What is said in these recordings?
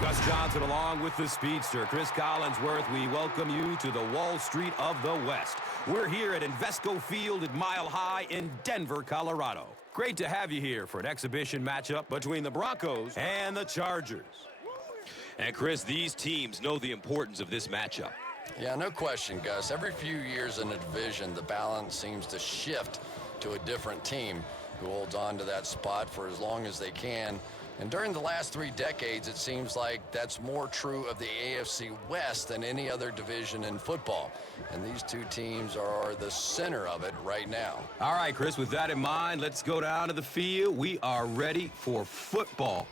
Gus Johnson along with the speedster, Chris Collinsworth. We welcome you to the Wall Street of the West. We're here at Invesco Field at Mile High in Denver, Colorado. Great to have you here for an exhibition matchup between the Broncos and the Chargers. And Chris, these teams know the importance of this matchup. Yeah, no question, Gus. Every few years in a division, the balance seems to shift to a different team who holds on to that spot for as long as they can. And during the last 3 decades, it seems like that's more true of the AFC West than any other division in football. And these two teams are the center of it right now. All right, Chris, with that in mind, let's go down to the field. We are ready for football.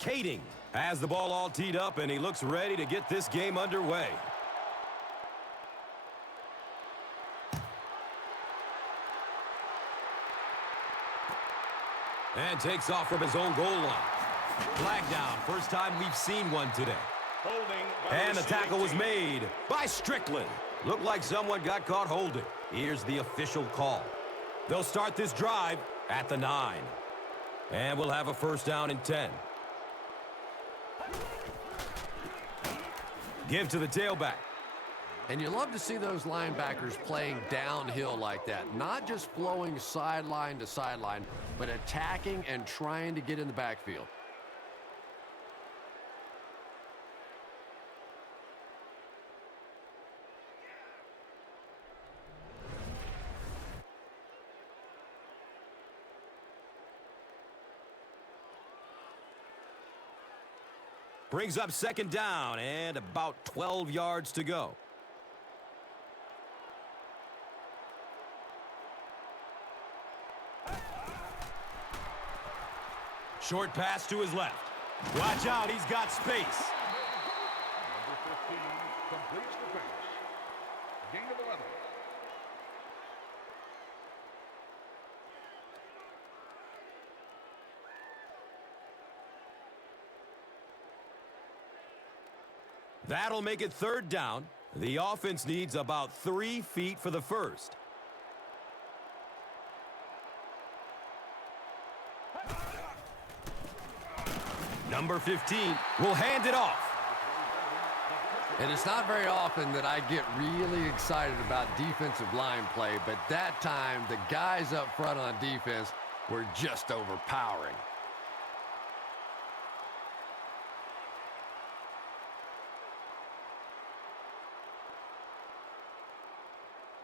Kading has the ball all teed up, and he looks ready to get this game underway. And takes off from his own goal line. Flag down. First time we've seen one today. And the tackle was made by Strickland. Looked like someone got caught holding. Here's the official call. They'll start this drive at the 9. And we'll have a first down and 10. Give to the tailback. And you love to see those linebackers playing downhill like that. Not just flowing sideline to sideline, but attacking and trying to get in the backfield. Brings up second down and about 12 yards to go. Short pass to his left. Watch out, he's got space. Number 15 completes the pass. Gain of 11. That'll make it third down. The offense needs about 3 feet for the first. Number 15 will hand it off. And it's not very often that I get really excited about defensive line play, but that time the guys up front on defense were just overpowering.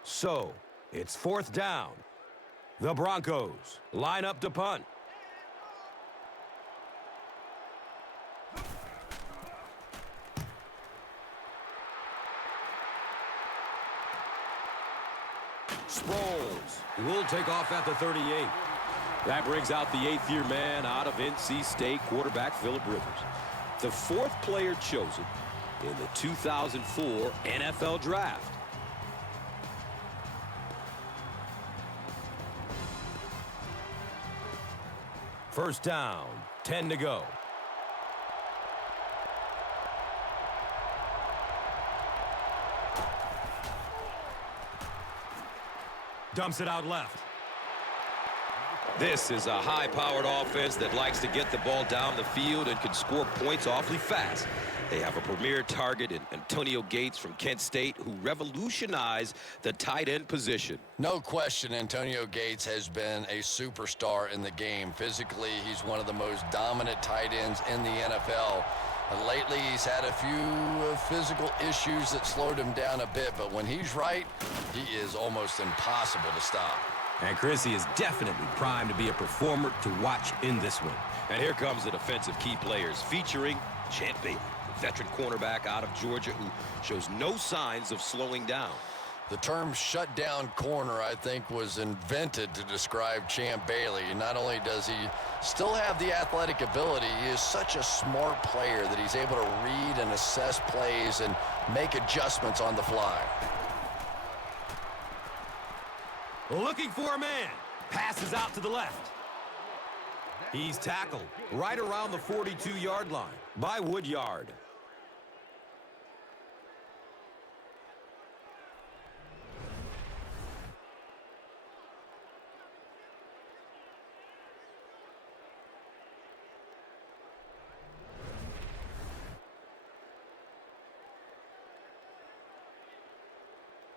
So, it's fourth down. The Broncos line up to punt. Sproles will take off at the 38. That brings out the 8th-year man out of NC State, quarterback Phillip Rivers. The 4th player chosen in the 2004 NFL Draft. First down, 10 to go. Dumps it out left. This is a high-powered offense that likes to get the ball down the field and can score points awfully fast. They have a premier target in Antonio Gates from Kent State, who revolutionized the tight end position. No question, Antonio Gates has been a superstar in the game. Physically, he's one of the most dominant tight ends in the NFL. And lately, he's had a few physical issues that slowed him down a bit, but when he's right, he is almost impossible to stop. And Chris, he is definitely primed to be a performer to watch in this one. And here comes the defensive key players featuring Champ Bailey, the veteran cornerback out of Georgia who shows no signs of slowing down. The term shutdown corner, I think, was invented to describe Champ Bailey. Not only does he still have the athletic ability, he is such a smart player that he's able to read and assess plays and make adjustments on the fly. Looking for a man. Passes out to the left. He's tackled right around the 42-yard line by Woodyard.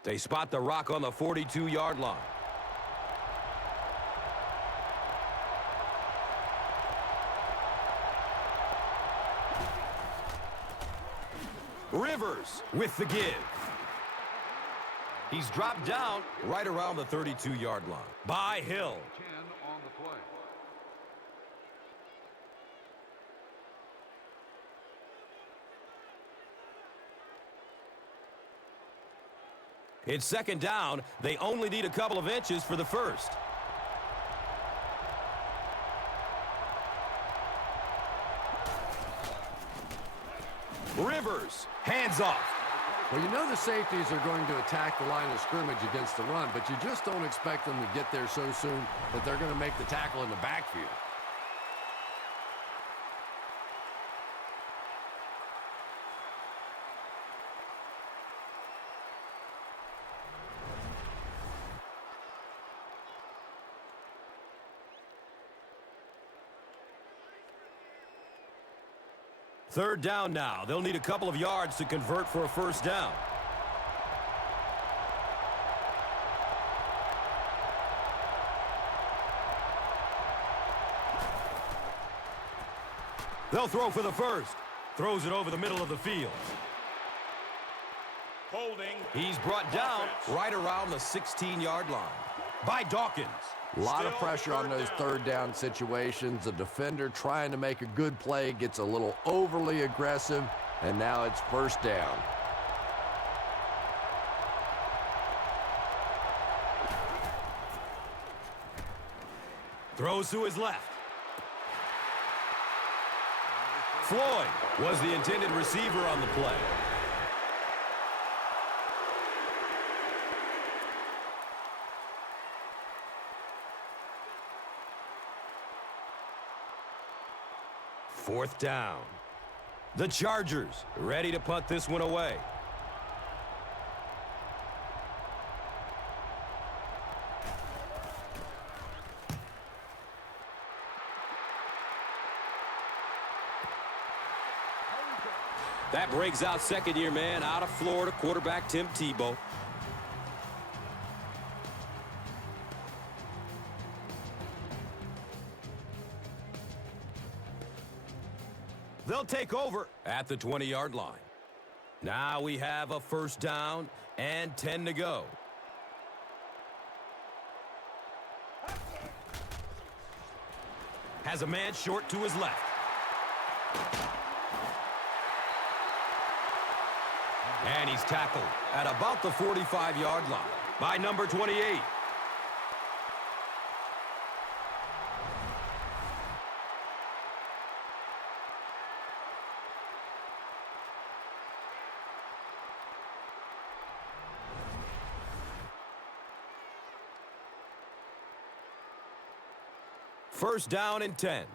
They spot the rock on the 42-yard line. Rivers with the give. He's dropped down right around the 32-yard line. By Hill. 10 on the play. It's second down. They only need a couple of inches for the first. Rivers, hands off. Well, you know the safeties are going to attack the line of scrimmage against the run, but you just don't expect them to get there so soon that they're going to make the tackle in the backfield. Third down now. They'll need a couple of yards to convert for a first down. They'll throw for the first. Throws it over the middle of the field. Holding. He's brought down right around the 16-yard line by Dawkins. A lot of pressure on those third down situations. The defender trying to make a good play gets a little overly aggressive, and now it's first down. Throws to his left. Floyd was the intended receiver on the play. Fourth down. The Chargers ready to punt this one away. That brings out second-year man out of Florida, quarterback Tim Tebow. They'll take over at the 20-yard line. Now we have a first down and 10 to go. Has a man short to his left. And he's tackled at about the 45-yard line by number 28. First down and 10.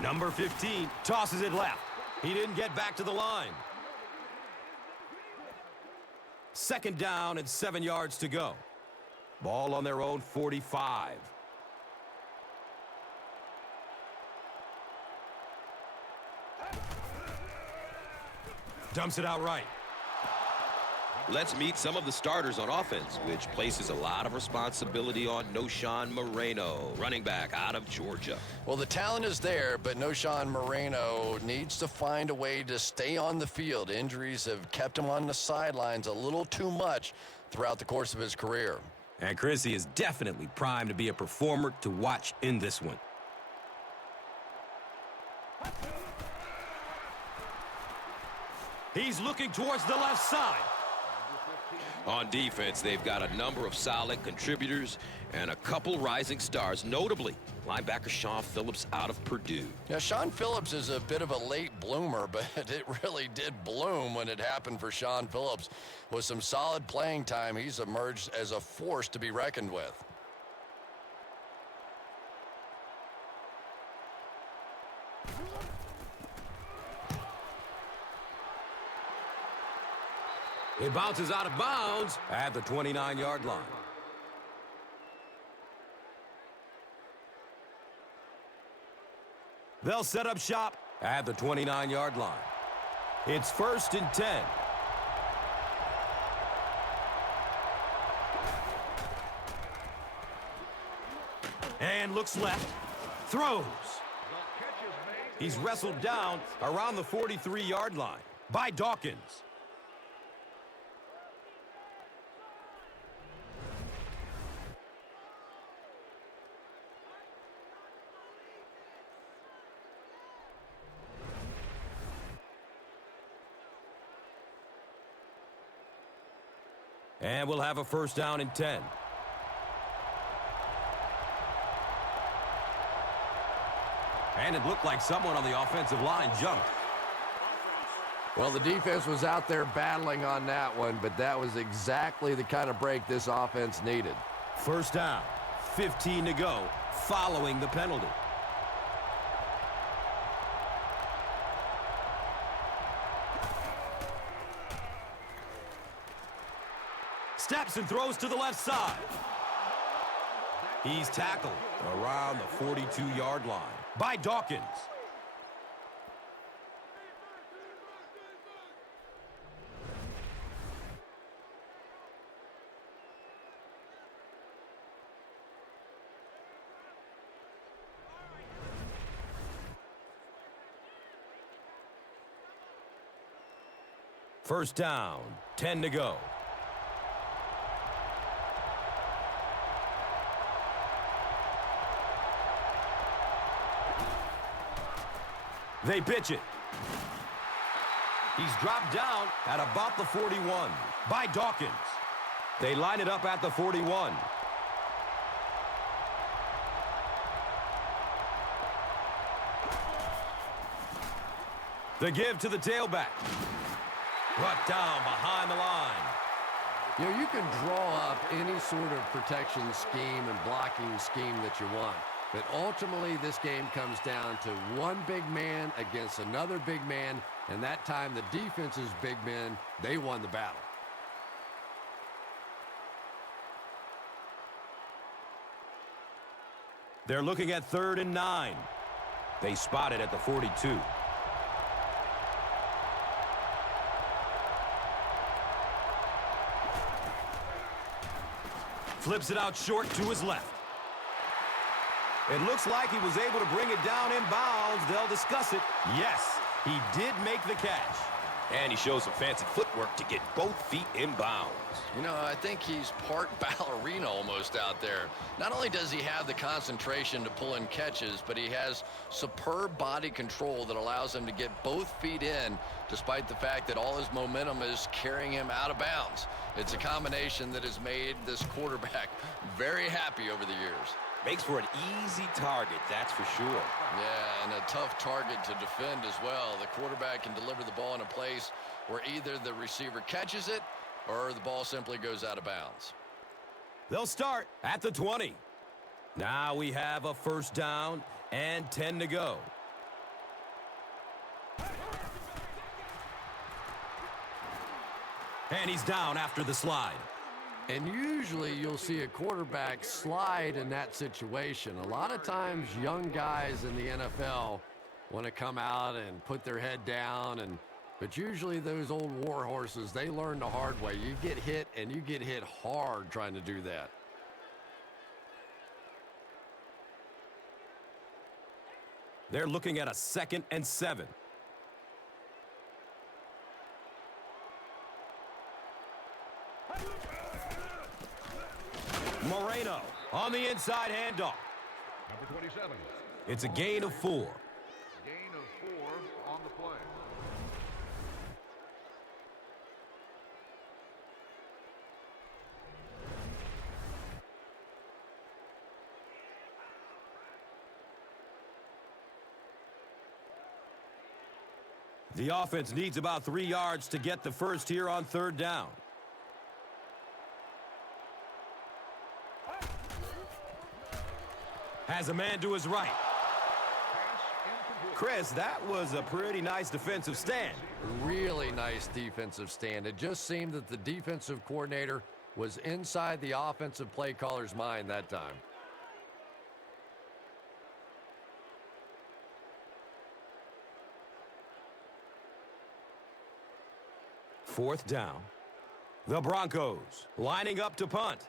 Number 15 tosses it left. He didn't get back to the line. Second down and 7 yards to go. Ball on their own 45. Dumps it out right. Let's meet some of the starters on offense, which places a lot of responsibility on Noshan Moreno, running back out of Georgia. Well, the talent is there, but Noshan Moreno needs to find a way to stay on the field. Injuries have kept him on the sidelines a little too much throughout the course of his career. And Chrissy is definitely primed to be a performer to watch in this one. He's looking towards the left side. On defense, they've got a number of solid contributors and a couple rising stars, notably linebacker Sean Phillips out of Purdue. Now, Sean Phillips is a bit of a late bloomer, but it really did bloom when it happened for Sean Phillips. With some solid playing time, he's emerged as a force to be reckoned with. It bounces out of bounds at the 29-yard line. They'll set up shop at the 29-yard line. It's 1st and 10. And looks left. Throws. He's wrestled down around the 43-yard line by Dawkins. And we'll have a 1st down and 10. And it looked like someone on the offensive line jumped. Well, the defense was out there battling on that one, but that was exactly the kind of break this offense needed. 1st down, 15 to go, following the penalty. Steps and throws to the left side. He's tackled around the 42-yard line by Dawkins. First down, 10 to go. They pitch it. He's dropped down at about the 41 by Dawkins. They line it up at the 41. The give to the tailback. Brought down behind the line. You know, you can draw up any sort of protection scheme and blocking scheme that you want. But ultimately, this game comes down to one big man against another big man, and that time the defense's big men, they won the battle. They're looking at 3rd and 9. They spot it at the 42. Flips it out short to his left. It looks like he was able to bring it down in bounds. They'll discuss it. Yes, he did make the catch. And he shows some fancy footwork to get both feet in bounds. You know, I think he's part ballerina almost out there. Not only does he have the concentration to pull in catches, but he has superb body control that allows him to get both feet in, despite the fact that all his momentum is carrying him out of bounds. It's a combination that has made this quarterback very happy over the years. Makes for an easy target, that's for sure. Yeah, and a tough target to defend as well. The quarterback can deliver the ball in a place where either the receiver catches it or the ball simply goes out of bounds. They'll start at the 20. Now we have a 1st down and 10 to go. And he's down after the slide. And usually you'll see a quarterback slide in that situation. A lot of times young guys in the NFL want to come out and put their head down, but usually those old war horses, they learn the hard way. You get hit, and you get hit hard trying to do that. They're looking at a 2nd and 7. Moreno on the inside handoff. Number 27. It's a gain of 4. Gain of 4 on the play. The offense needs about 3 yards to get the first here on 3rd down. Has a man to his right. Chris, that was a pretty nice defensive stand. Really nice defensive stand. It just seemed that the defensive coordinator was inside the offensive play caller's mind that time. 4th down. The Broncos lining up to punt.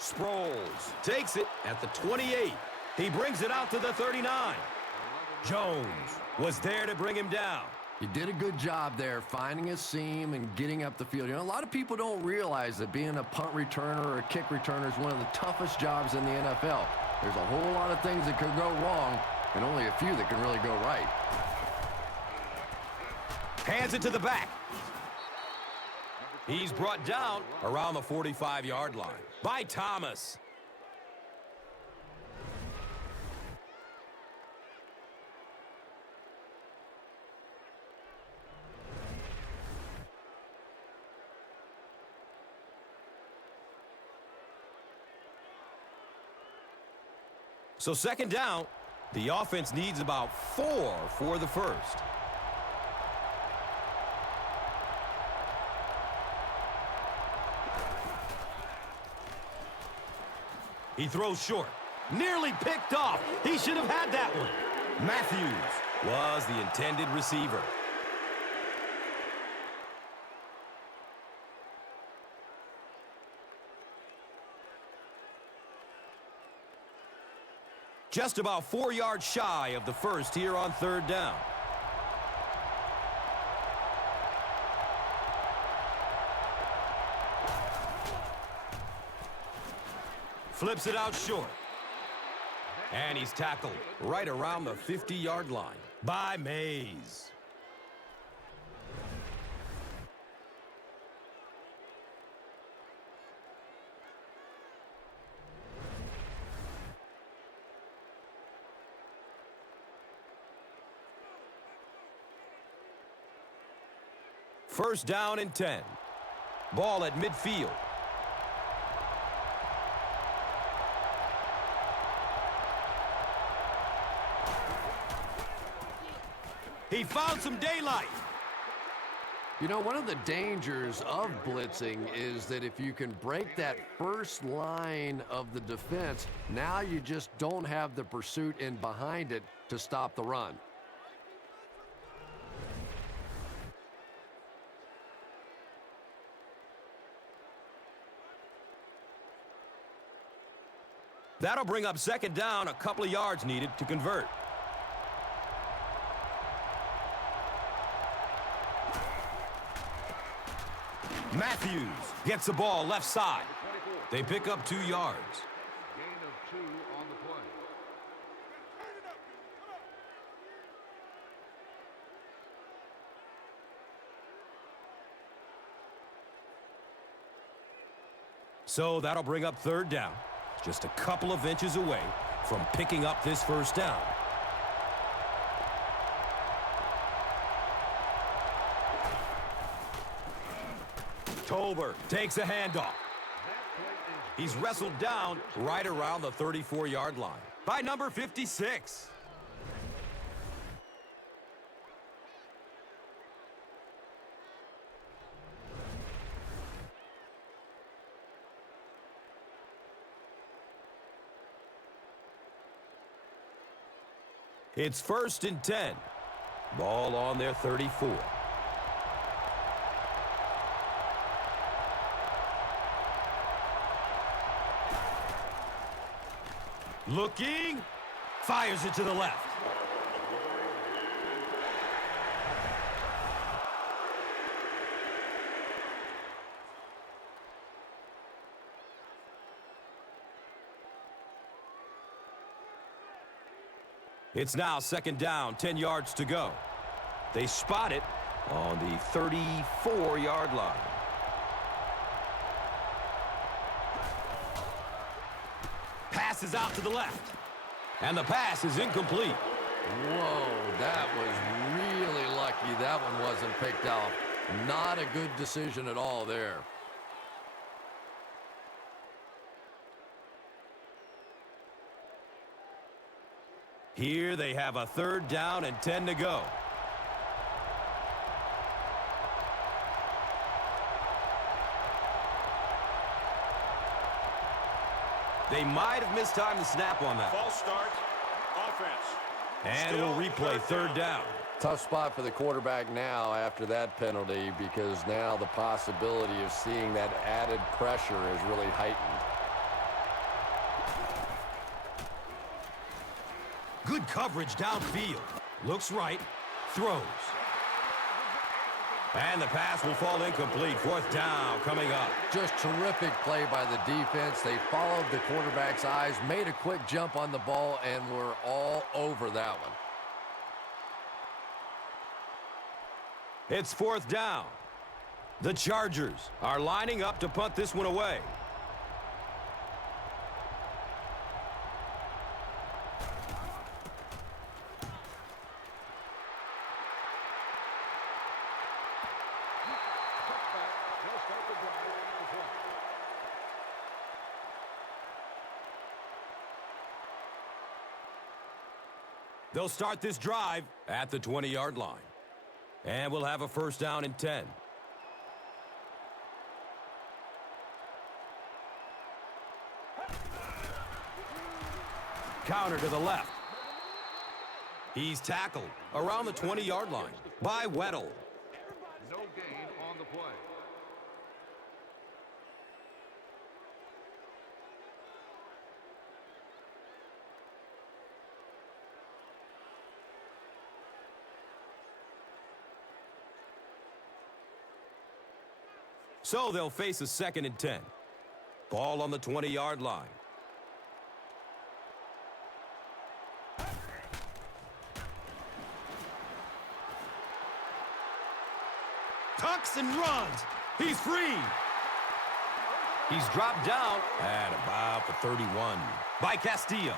Sproles takes it at the 28. He brings it out to the 39. Jones was there to bring him down. He did a good job there finding a seam and getting up the field. You know, a lot of people don't realize that being a punt returner or a kick returner is one of the toughest jobs in the NFL. There's a whole lot of things that could go wrong and only a few that can really go right. Hands it to the back. He's brought down around the 45-yard line by Thomas. So 2nd down, the offense needs about 4 for the first. He throws short. Nearly picked off. He should have had that one. Matthews was the intended receiver. Just about 4 yards shy of the first here on 3rd down. Flips it out short. And he's tackled right around the 50-yard line by Mays. First down and 10. Ball at midfield. He found some daylight. You know, one of the dangers of blitzing is that if you can break that first line of the defense, now you just don't have the pursuit in behind it to stop the run. That'll bring up 2nd down, a couple of yards needed to convert. Matthews gets the ball left side. They pick up 2 yards. Gain of 2 on the play. So that'll bring up 3rd down. Just a couple of inches away from picking up this first down. Tolbert takes a handoff. He's wrestled down right around the 34-yard line by number 56. It's 1st and 10. Ball on their 34. Looking. Fires it to the left. It's now 2nd down, 10 yards to go. They spot it on the 34-yard line. Pass is out to the left. And the pass is incomplete. Whoa, that was really lucky that one wasn't picked off. Not a good decision at all there. Here they have a 3rd down and 10 to go. They might have mistimed the snap on that. False start. Offense. And we'll replay third down. Tough spot for the quarterback now after that penalty, because now the possibility of seeing that added pressure is really heightened. Good coverage downfield. Looks right. Throws. And the pass will fall incomplete. Fourth down coming up. Just terrific play by the defense. They followed the quarterback's eyes, made a quick jump on the ball, and were all over that one. It's fourth down. The Chargers are lining up to punt this one away. They'll start this drive at the 20-yard line. And we'll have a first down and 10. Counter to the left. He's tackled around the 20-yard line by Weddle. No gain on the play. So they'll face a second and 10. Ball on the 20-yard line. Tucks and runs. He's free. He's dropped down at about the 31 by Castillo.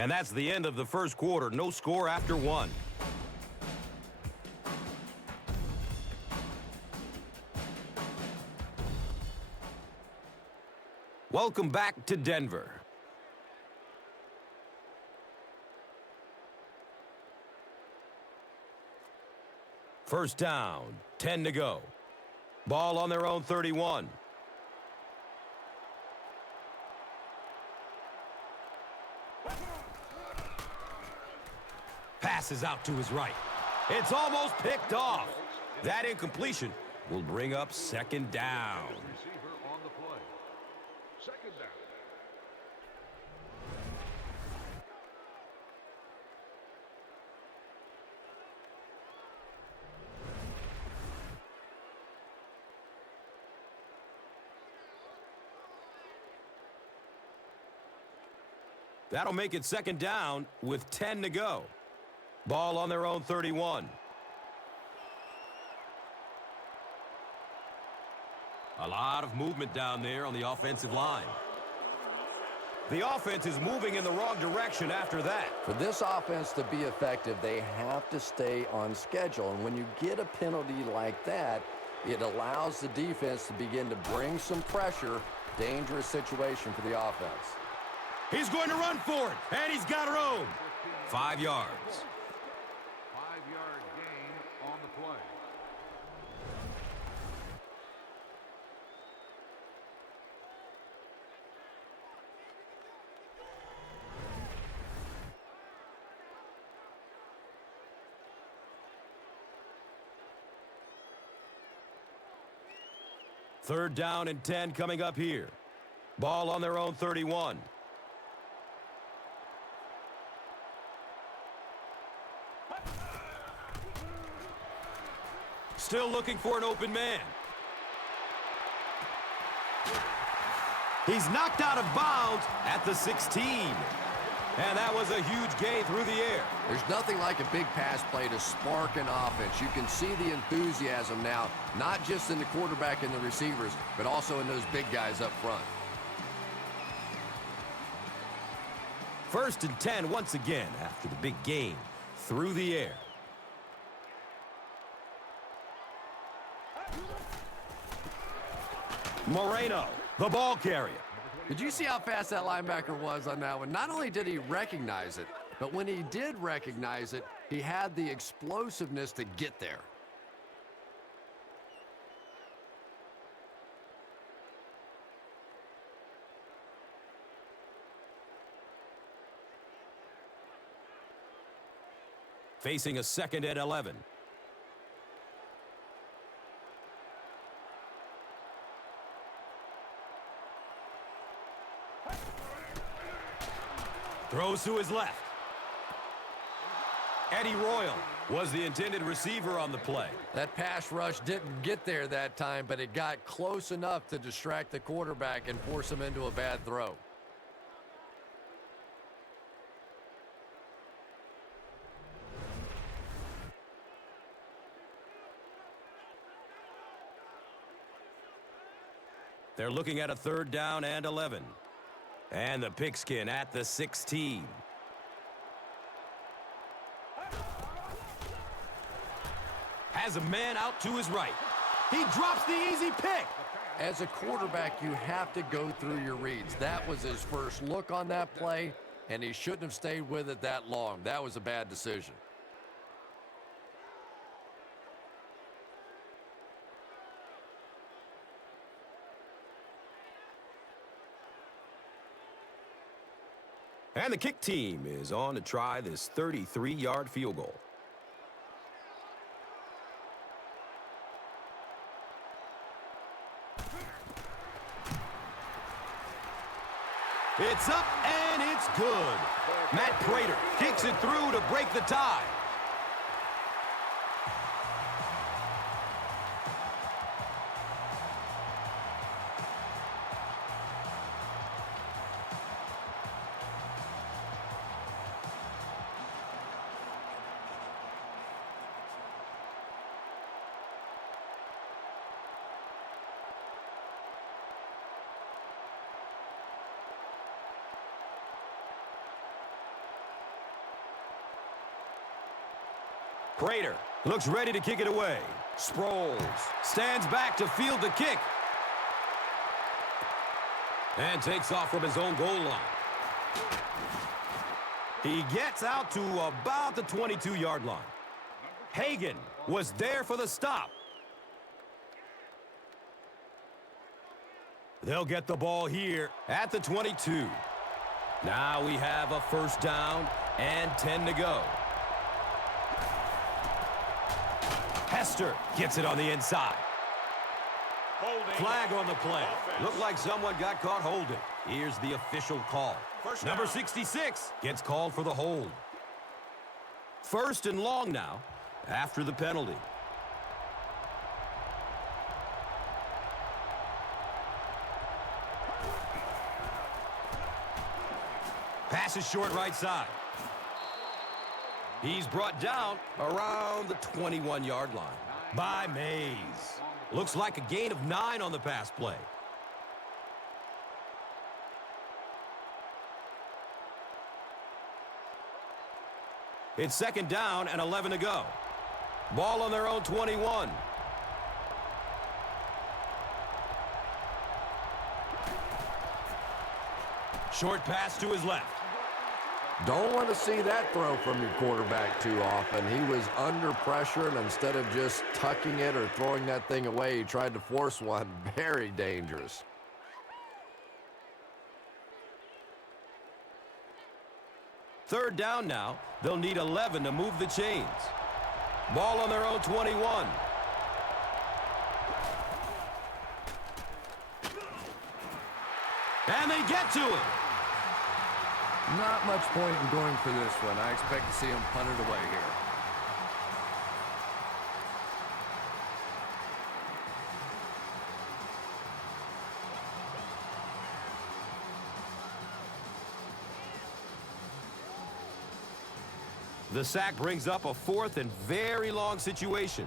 And that's the end of the first quarter. No score after one. Welcome back to Denver. First down, 10 to go. Ball on their own 31. Passes out to his right. It's almost picked off. That incompletion will bring up second down. Receiver on the play. Second down. That'll make it second down with 10 to go. Ball on their own 31. A lot of movement down there on the offensive line. The offense is moving in the wrong direction after that. For this offense to be effective, they have to stay on schedule. And when you get a penalty like that, it allows the defense to begin to bring some pressure. Dangerous situation for the offense. He's going to run for it, and he's got room. 5 yards. 5-yard gain on the play. Third down and 10 coming up here. Ball on their own 31. Still looking for an open man. He's knocked out of bounds at the 16. And that was a huge gain through the air. There's nothing like a big pass play to spark an offense. You can see the enthusiasm now, not just in the quarterback and the receivers, but also in those big guys up front. First and 10 once again after the big gain through the air. Moreno, the ball carrier. Did you see how fast that linebacker was on that one? Not only did he recognize it, but when he did recognize it, he had the explosiveness to get there. Facing a 2nd and 11. Throws to his left. Eddie Royal was the intended receiver on the play. That pass rush didn't get there that time, but it got close enough to distract the quarterback and force him into a bad throw. They're looking at a 3rd down and 11. And the pigskin at the 16. Has a man out to his right. He drops the easy pick. As a quarterback, you have to go through your reads. That was his first look on that play, and he shouldn't have stayed with it that long. That was a bad decision. And the kick team is on to try this 33-yard field goal. It's up and it's good. Matt Prater kicks it through to break the tie. Prater looks ready to kick it away. Sproles stands back to field the kick. And takes off from his own goal line. He gets out to about the 22-yard line. Hagan was there for the stop. They'll get the ball here at the 22. Now we have a 1st down and 10 to go. Hester gets it on the inside. Flag on the play. Looked like someone got caught holding. Here's the official call. Number 66 gets called for the hold. 1st and long now after the penalty. Pass is short right side. He's brought down around the 21-yard line by Mays. Looks like a gain of 9 on the pass play. It's 2nd down and 11 to go. Ball on their own 21. Short pass to his left. Don't want to see that throw from your quarterback too often. He was under pressure, and instead of just tucking it or throwing that thing away, he tried to force one. Very dangerous. Third down now. They'll need 11 to move the chains. Ball on their own 21. And they get to it. Not much point in going for this one. I expect to see him punt it away here. The sack brings up a 4th and very long situation.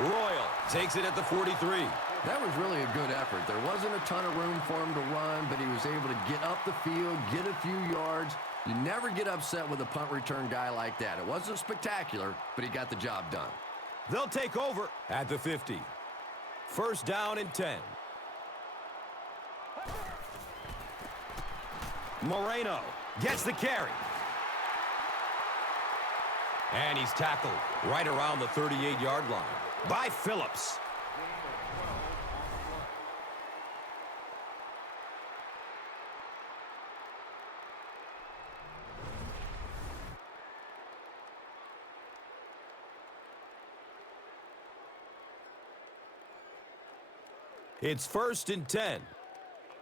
Royal takes it at the 43. That was really a good effort. There wasn't a ton of room for him to run, but he was able to get up the field, get a few yards. You never get upset with a punt return guy like that. It wasn't spectacular, but he got the job done. They'll take over at the 50. First down and 10. Moreno gets the carry. And he's tackled right around the 38-yard line by Phillips. It's first and 10.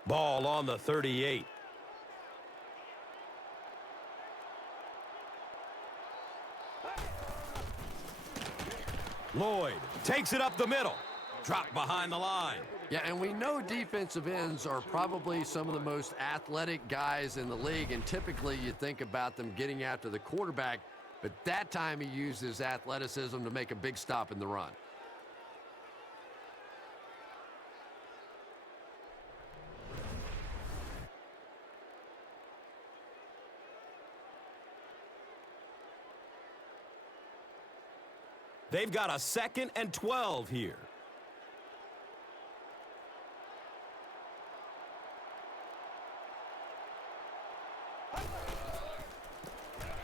Ball on the 38. Lloyd takes it up the middle. Dropped behind the line. Yeah, and we know defensive ends are probably some of the most athletic guys in the league, and typically you think about them getting after the quarterback, but that time he used his athleticism to make a big stop in the run. They've got a 2nd and 12 here.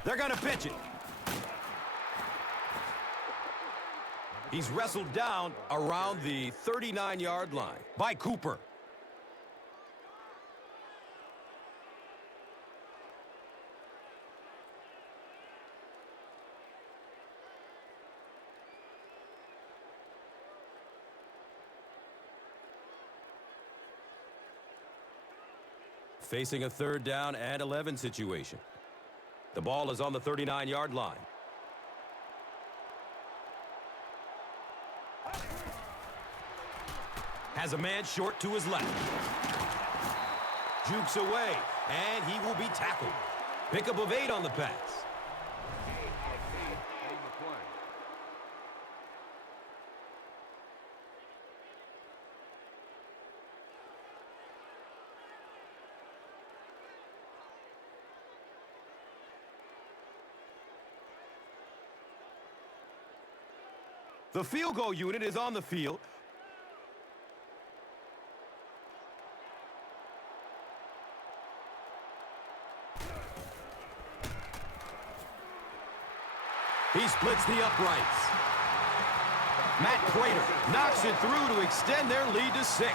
They're going to pitch it. He's wrestled down around the 39-yard line by Cooper. Facing a 3rd down and 11 situation. The ball is on the 39-yard line. Has a man short to his left. Jukes away, and he will be tackled. Pickup of 8 on the pass. The field goal unit is on the field. He splits the uprights. Matt Prater knocks it through to extend their lead to 6.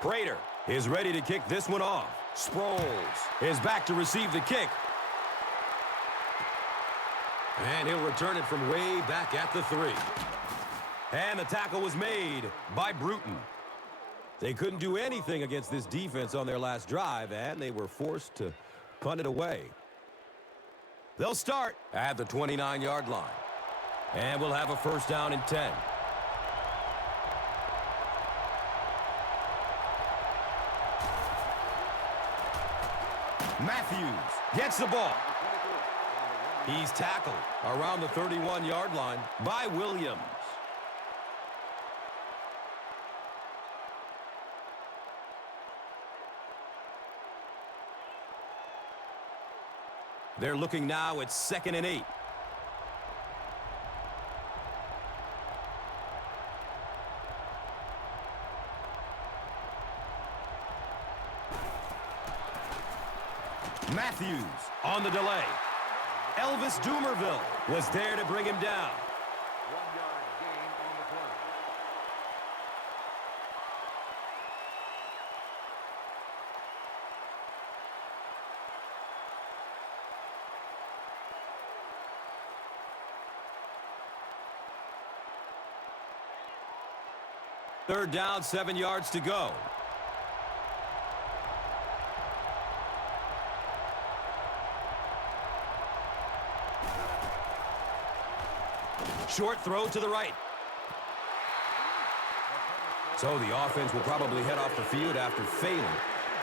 Prater is ready to kick this one off. Sproles is back to receive the kick. And he'll return it from way back at the 3. And the tackle was made by Bruton. They couldn't do anything against this defense on their last drive, and they were forced to punt it away. They'll start at the 29-yard line. And we'll have a first down and 10. Matthews gets the ball. He's tackled around the 31-yard line by Williams. They're looking now at 2nd and 8. Matthews on the delay. Elvis Dumerville was there to bring him down. 1-yard gain on the play. Third down, 7 yards to go. Short throw to the right. So the offense will probably head off the field after failing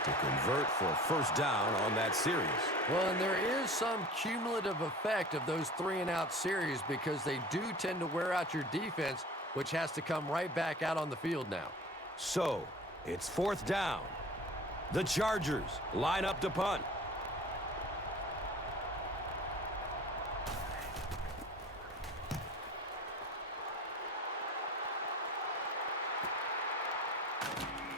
to convert for a first down on that series. Well, and there is some cumulative effect of those 3-and-out series because they do tend to wear out your defense, which has to come right back out on the field now. So it's fourth down. The Chargers line up to punt.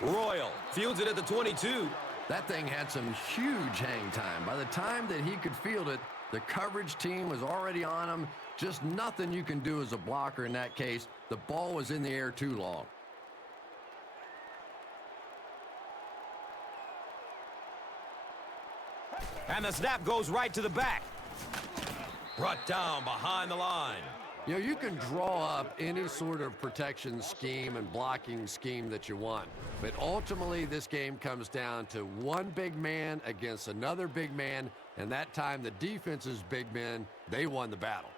Royal fields it at the 22. That thing had some huge hang time. By the time that he could field it, the coverage team was already on him. Just nothing you can do as a blocker in that case. The ball was in the air too long. And the snap goes right to the back. Brought down behind the line. You know, you can draw up any sort of protection scheme and blocking scheme that you want. But ultimately, this game comes down to one big man against another big man. And that time, the defense's big men, they won the battle.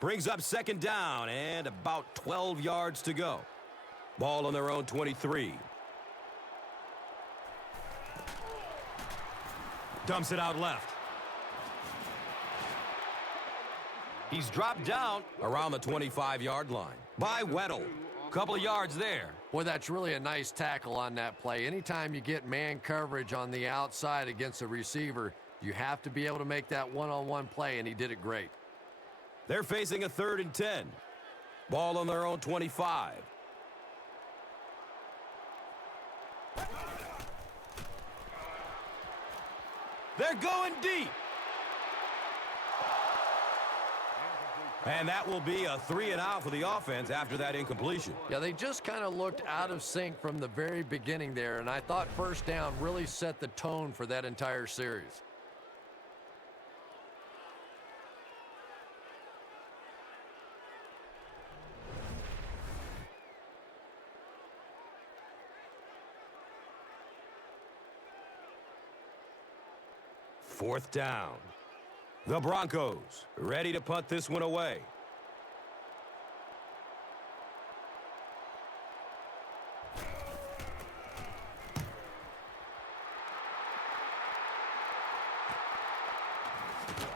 Brings up second down and about 12 yards to go. Ball on their own 23. Dumps it out left. He's dropped down around the 25-yard line by Weddle. Couple of yards there. Boy, that's really a nice tackle on that play. Anytime you get man coverage on the outside against a receiver, you have to be able to make that one-on-one play, and he did it great. They're facing a 3rd and 10. Ball on their own 25. They're going deep. And that will be a 3-and-out for the offense after that incompletion. Yeah, they just kind of looked out of sync from the very beginning there, and I thought first down really set the tone for that entire series. Fourth down. The Broncos ready to punt this one away.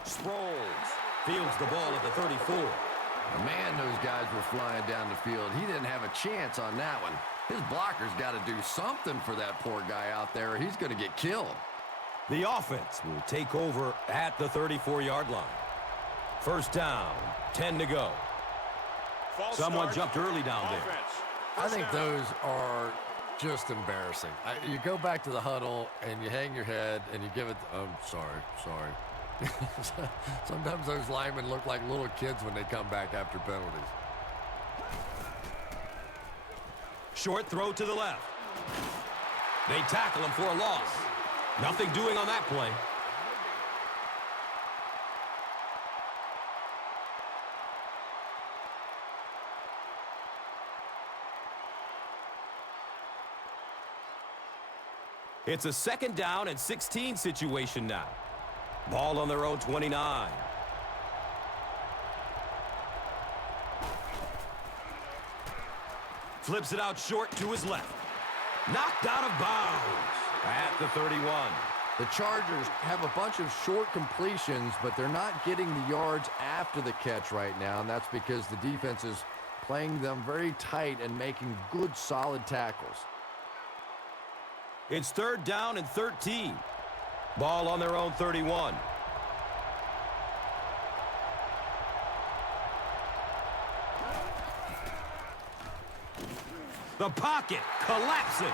Sproles fields the ball at the 34. Man, those guys were flying down the field. He didn't have a chance on that one. His blocker's got to do something for that poor guy out there, or he's going to get killed. The offense will take over at the 34-yard line. First down, 10 to go. Someone jumped early down there. I think those are just embarrassing. You go back to the huddle and you hang your head and you give it, oh, sorry. Sometimes those linemen look like little kids when they come back after penalties. Short throw to the left. They tackle him for a loss. Nothing doing on that play. It's a 2nd down and 16 situation now. Ball on their own 29. Flips it out short to his left. Knocked out of bounds at the 31. The Chargers have a bunch of short completions, but they're not getting the yards after the catch right now, and that's because the defense is playing them very tight and making good, solid tackles. It's 3rd down and 13. Ball on their own 31. The pocket collapsing.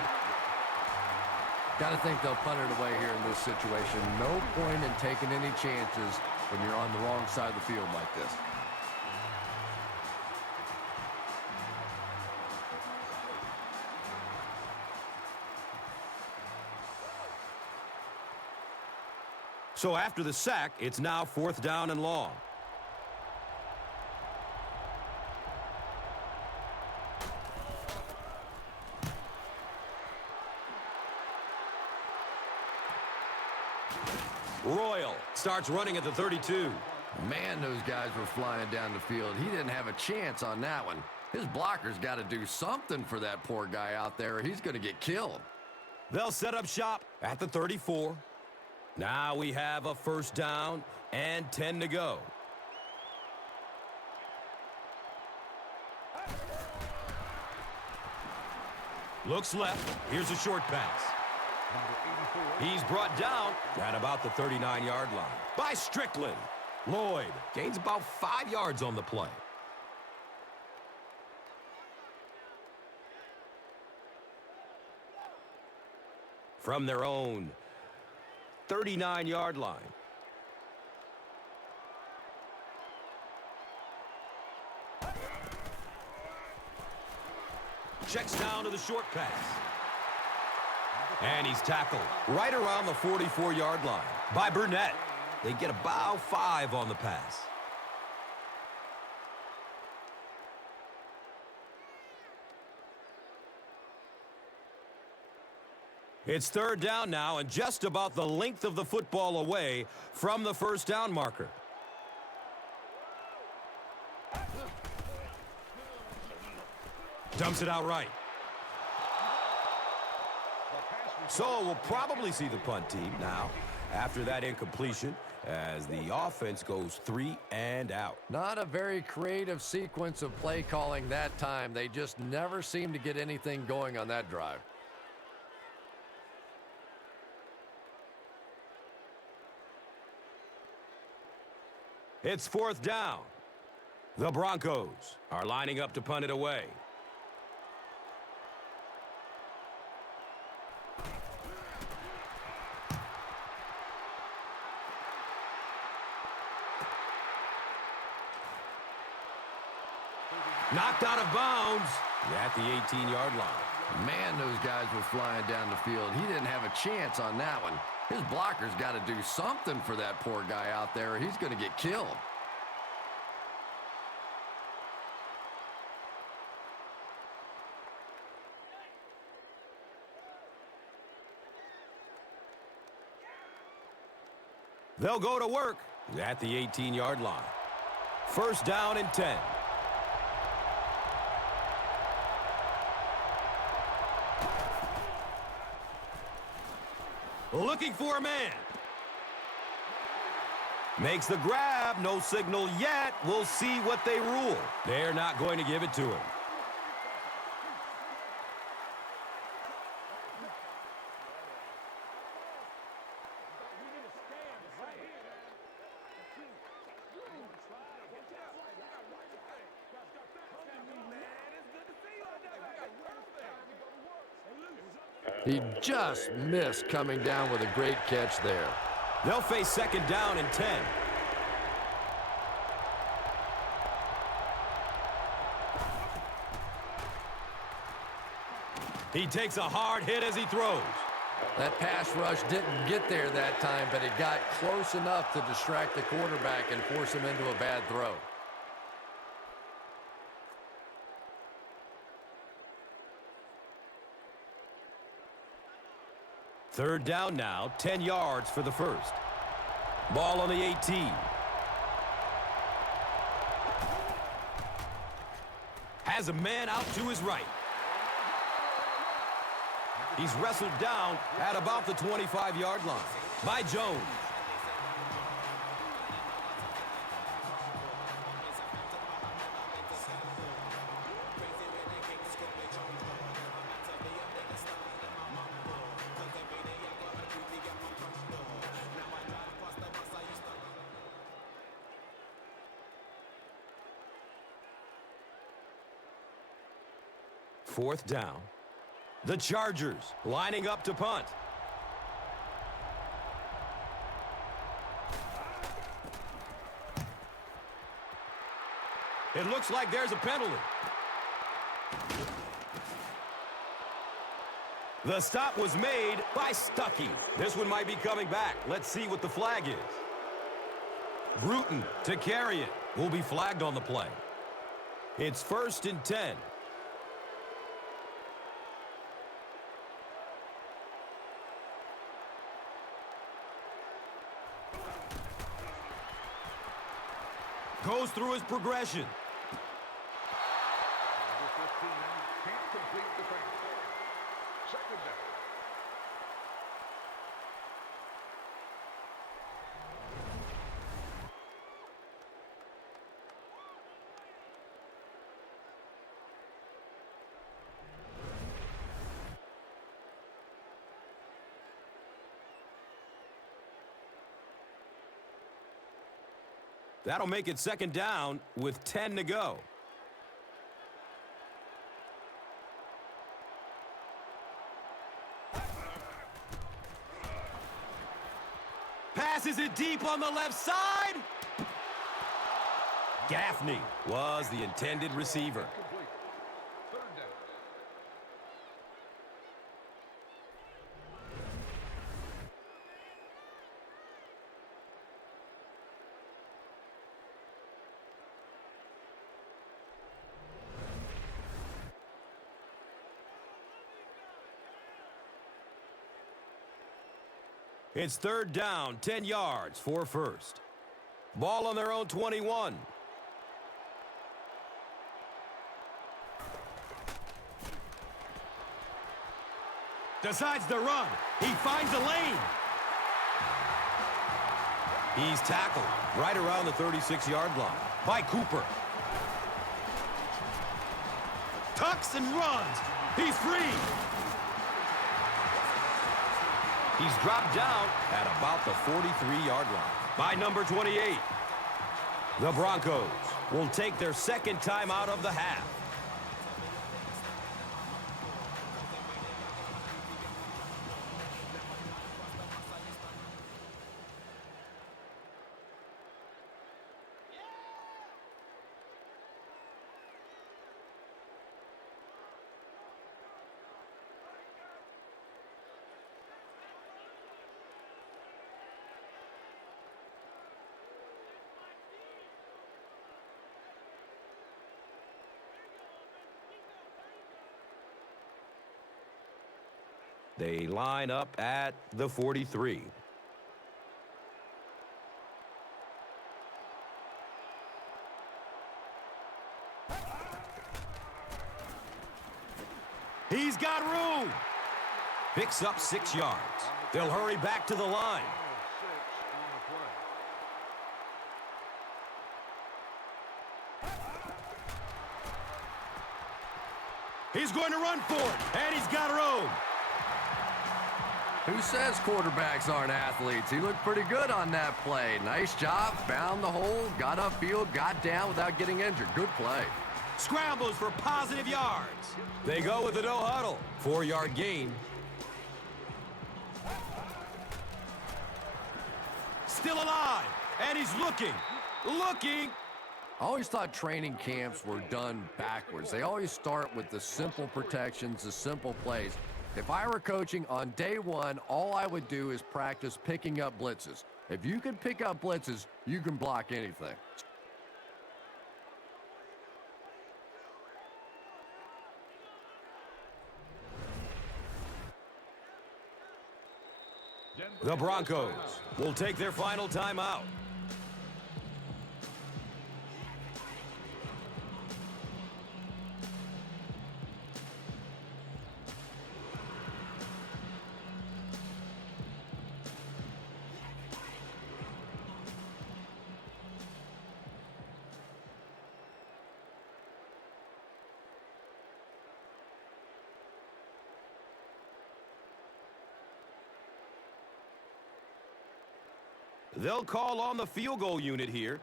Got to think they'll punt it away here in this situation. No point in taking any chances when you're on the wrong side of the field like this. So after the sack, it's now 4th down and long. Royal starts running at the 32. Man, those guys were flying down the field. He didn't have a chance on that one. His blocker's got to do something for that poor guy out there, or he's going to get killed. They'll set up shop at the 34. Now we have a 1st down and 10 to go. Looks left. Here's a short pass. He's brought down at about the 39-yard line by Strickland. Lloyd gains about 5 yards on the play. From their own 39-yard line. Checks down to the short pass. And he's tackled right around the 44-yard line by Burnett. They get about 5 on the pass. It's 3rd down now and just about the length of the football away from the 1st down marker. Dumps it out right. So we'll probably see the punt team now after that incompletion as the offense goes 3 and out. Not a very creative sequence of play calling that time. They just never seem to get anything going on that drive. It's 4th down. The Broncos are lining up to punt it away. Knocked out of bounds at the 18-yard line. Man, those guys were flying down the field. He didn't have a chance on that one. His blocker's got to do something for that poor guy out there, or he's going to get killed. They'll go to work at the 18-yard line. 1st down and 10. Looking for a man. Makes the grab. No signal yet. We'll see what they rule. They're not going to give it to him. He just missed coming down with a great catch there. They'll face 2nd down and 10. He takes a hard hit as he throws. That pass rush didn't get there that time, but it got close enough to distract the quarterback and force him into a bad throw. Third down now, 10 yards for the first. Ball on the 18. Has a man out to his right. He's wrestled down at about the 25-yard line by Jones. Fourth down. The Chargers lining up to punt. It looks like there's a penalty. The stop was made by Stuckey. This one might be coming back. Let's see what the flag is. Bruton to carry it. Will be flagged on the play. It's 1st and 10. Goes through his progression. Number 15 can't complete the pass. 2nd down. That'll make it 2nd down with 10 to go. Passes it deep on the left side. Gaffney was the intended receiver. Complete. 3rd down. It's 3rd down, 10 yards for 1st. Ball on their own 21. Decides to run. He finds a lane. He's tackled right around the 36-yard line by Cooper. Tucks and runs. He's free. He's dropped down at about the 43-yard line by number 28. The Broncos will take their 2nd time out of the half. They line up at the 43. He's got room. Picks up 6 yards. They'll hurry back to the line. 6 on the play. He's going to run for it, and he's got room. Who says quarterbacks aren't athletes? He looked pretty good on that play. Nice job, found the hole, got upfield, got down without getting injured. Good play. Scrambles for positive yards. They go with the no huddle. 4-yard gain. Still alive, and he's looking. I always thought training camps were done backwards. They always start with the simple protections, the simple plays. If I were coaching on day one, all I would do is practice picking up blitzes. If you can pick up blitzes, you can block anything. The Broncos will take their final timeout. They'll call on the field goal unit here.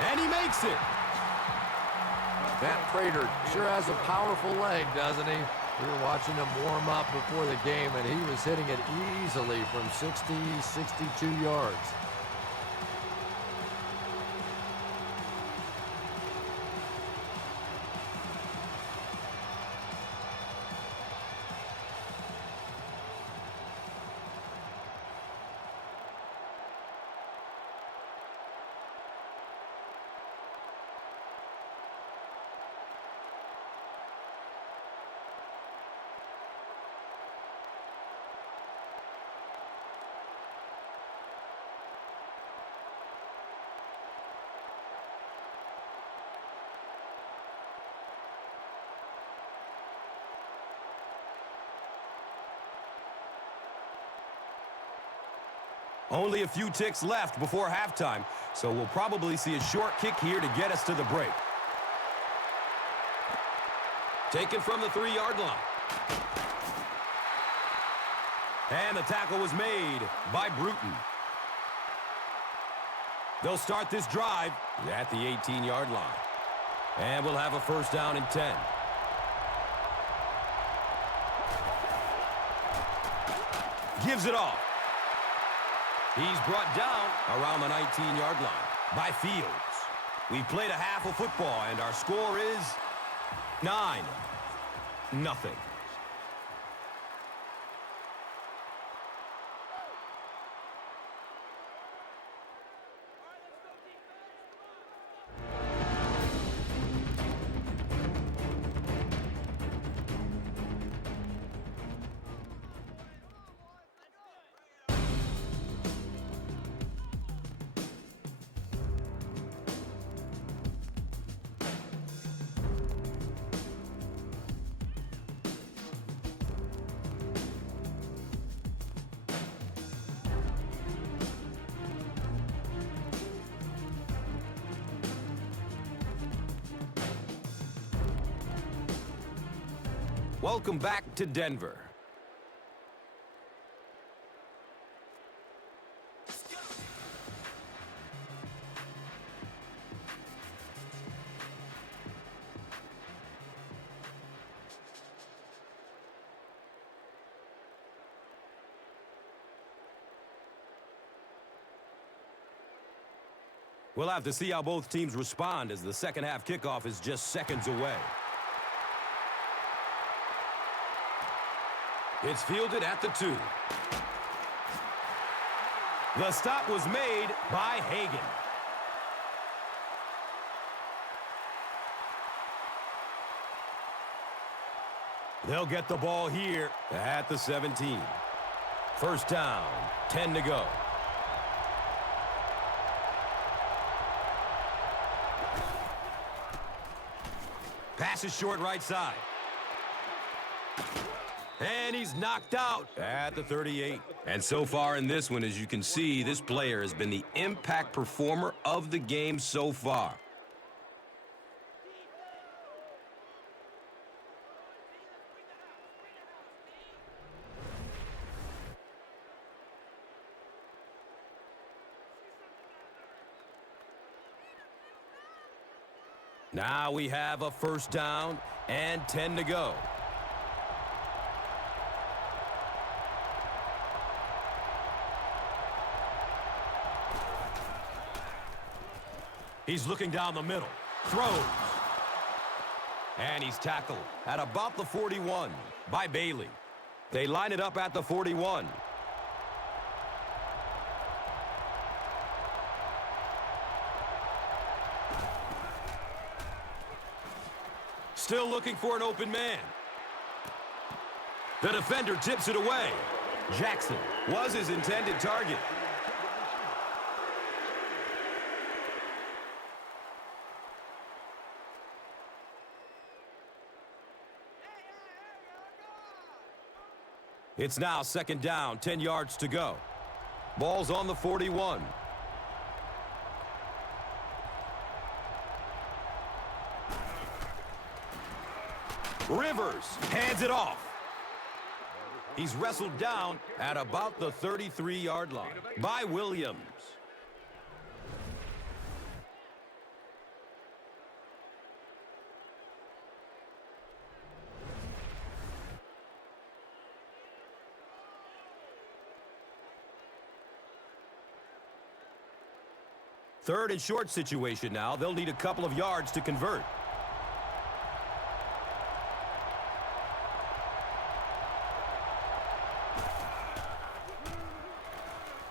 And he makes it. Matt Prater sure has a powerful leg, doesn't he? We were watching him warm up before the game, and he was hitting it easily from 60, 62 yards. Only a few ticks left before halftime, so we'll probably see a short kick here to get us to the break. Taken from the 3-yard line. And the tackle was made by Bruton. They'll start this drive at the 18-yard line. And we'll have a first down and 10. Gives it off. He's brought down around the 19-yard line by Fields. We've played a half of football, and our score is 9-0. Welcome back to Denver. We'll have to see how both teams respond as the second half kickoff is just seconds away. It's fielded at the 2. The stop was made by Hagan. They'll get the ball here at the 17. First down, 10 to go. Pass is short right side. And he's knocked out at the 38. And so far in this one, as you can see, this player has been the impact performer of the game so far. Now we have a first down and 10 to go. He's looking down the middle. Throws. And he's tackled at about the 41 by Bailey. They line it up at the 41. Still looking for an open man. The defender tips it away. Jackson was his intended target. It's now second down, 10 yards to go. Ball's on the 41. Rivers hands it off. He's wrestled down at about the 33-yard line by Williams. Third and short situation now. They'll need a couple of yards to convert.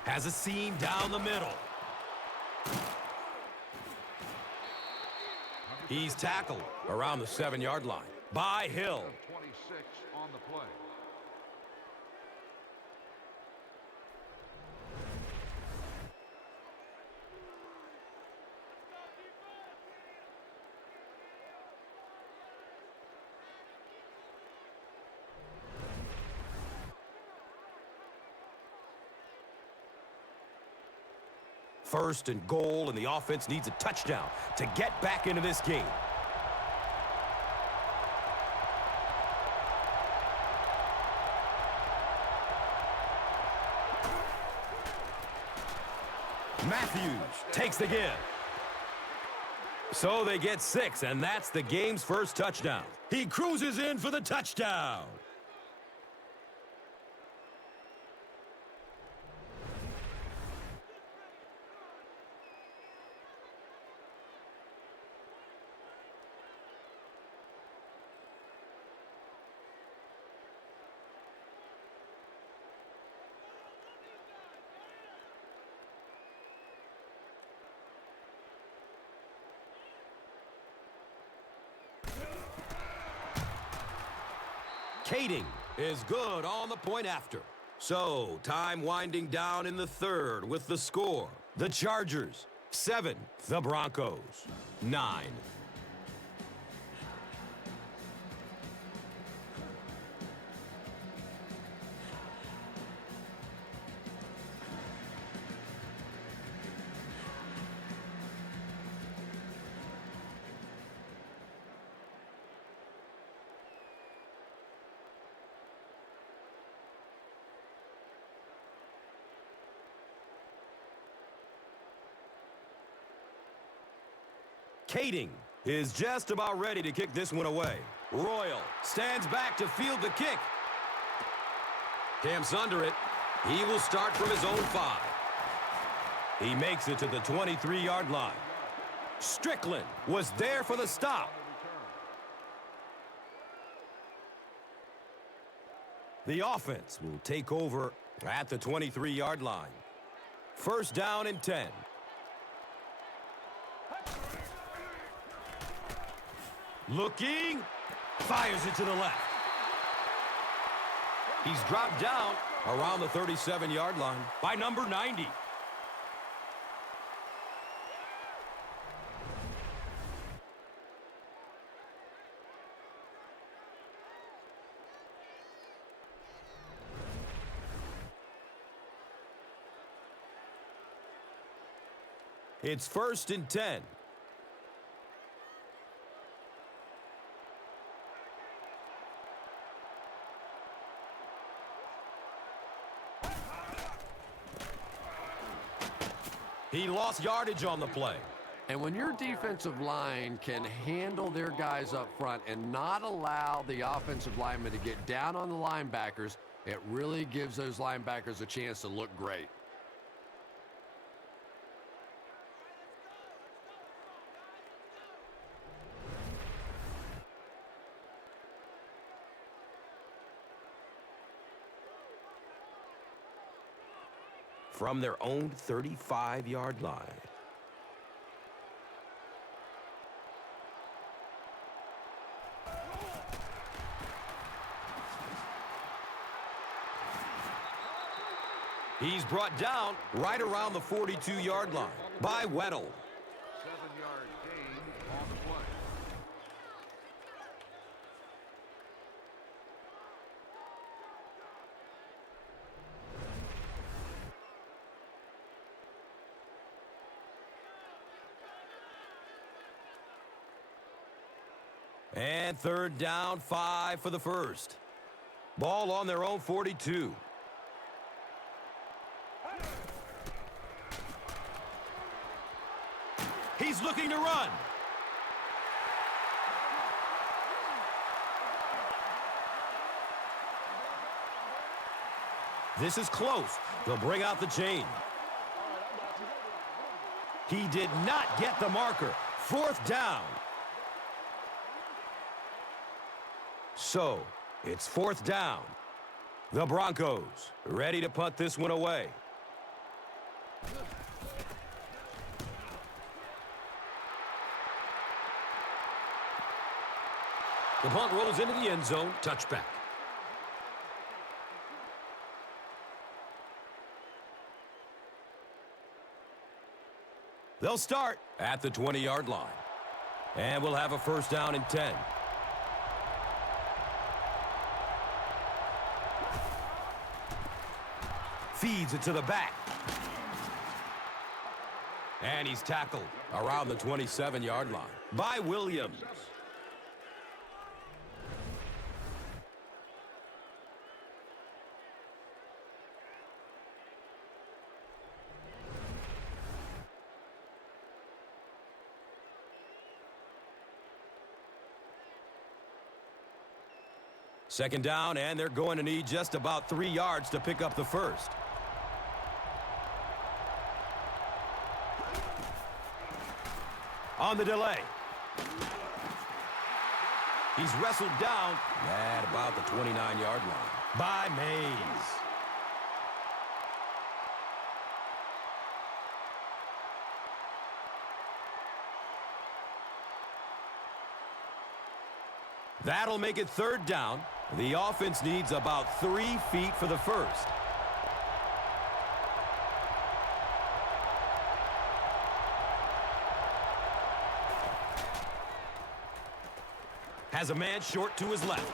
Has a seam down the middle. He's tackled around the 7-yard line by Hill. 26 on the play. First and goal, and the offense needs a touchdown to get back into this game. Matthews takes the give. So they get 6, and that's the game's first touchdown. He cruises in for the touchdown. Kading is good on the point after. So, time winding down in the third with the score. The Chargers, 7. The Broncos, 9. Kading is just about ready to kick this one away. Royal stands back to field the kick. Camps under it. He will start from his own 5. He makes it to the 23-yard line. Strickland was there for the stop. The offense will take over at the 23-yard line. First down and 10. Looking, fires it to the left. He's dropped down around the 37-yard line by number 90. It's first and 10. He lost yardage on the play. And when your defensive line can handle their guys up front and not allow the offensive linemen to get down on the linebackers, it really gives those linebackers a chance to look great. From their own 35-yard line. He's brought down right around the 42-yard line by Weddle. 7-yard gain on the play. And third down, 5 for the first. Ball on their own 42. He's looking to run. This is close. They'll bring out the chain. He did not get the marker. Fourth down. So, it's fourth down. The Broncos ready to punt this one away. The punt rolls into the end zone. Touchback. They'll start at the 20-yard line. And we'll have a first down and 10. Feeds it to the back. And he's tackled around the 27-yard line by Williams. Second down, and they're going to need just about 3 yards to pick up the first. On the delay. He's wrestled down at about the 29-yard line by Mays. That'll make it third down. The offense needs about 3 feet for the first. Has a man short to his left.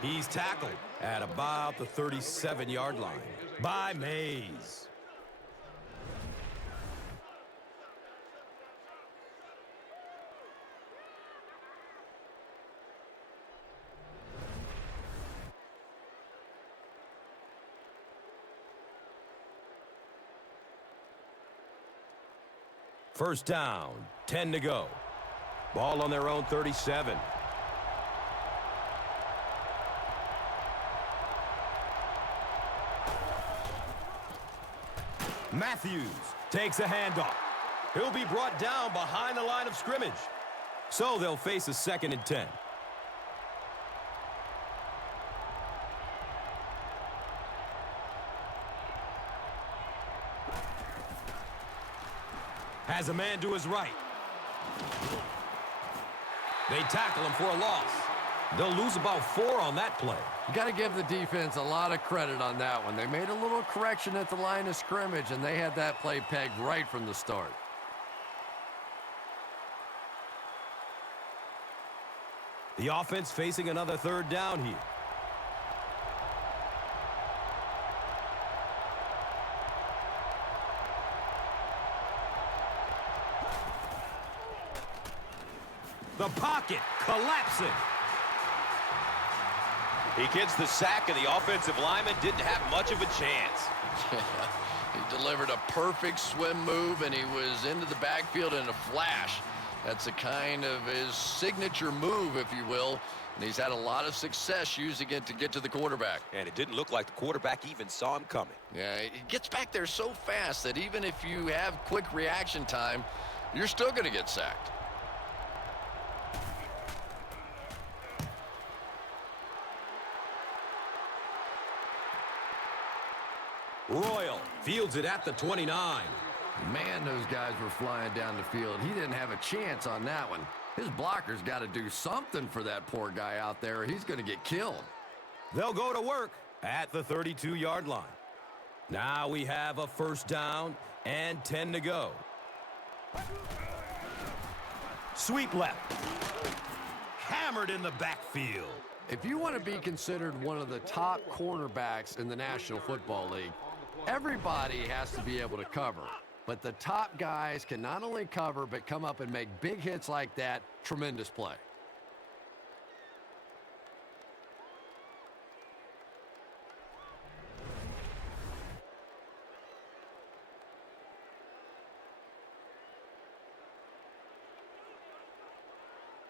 He's tackled at about the 37-yard line by Mays. First down, 10 to go. Ball on their own 37. Matthews takes a handoff. He'll be brought down behind the line of scrimmage. So they'll face a 2nd and 10. Has a man to his right. They tackle him for a loss. They'll lose about 4 on that play. You got to give the defense a lot of credit on that one. They made a little correction at the line of scrimmage, and they had that play pegged right from the start. The offense facing another third down here. The pocket collapsing. He gets the sack, and the offensive lineman didn't have much of a chance. He delivered a perfect swim move, and he was into the backfield in a flash. That's a kind of his signature move, if you will. And he's had a lot of success using it to get to the quarterback. And it didn't look like the quarterback even saw him coming. Yeah, he gets back there so fast that even if you have quick reaction time, you're still going to get sacked. Royal fields it at the 29. Man, those guys were flying down the field. He didn't have a chance on that one. His blocker's got to do something for that poor guy out there. He's going to get killed. They'll go to work at the 32-yard line. Now we have a first down and 10 to go. Sweep left. Hammered in the backfield. If you want to be considered one of the top cornerbacks in the National Football League, everybody has to be able to cover. But the top guys can not only cover, but come up and make big hits like that. Tremendous play.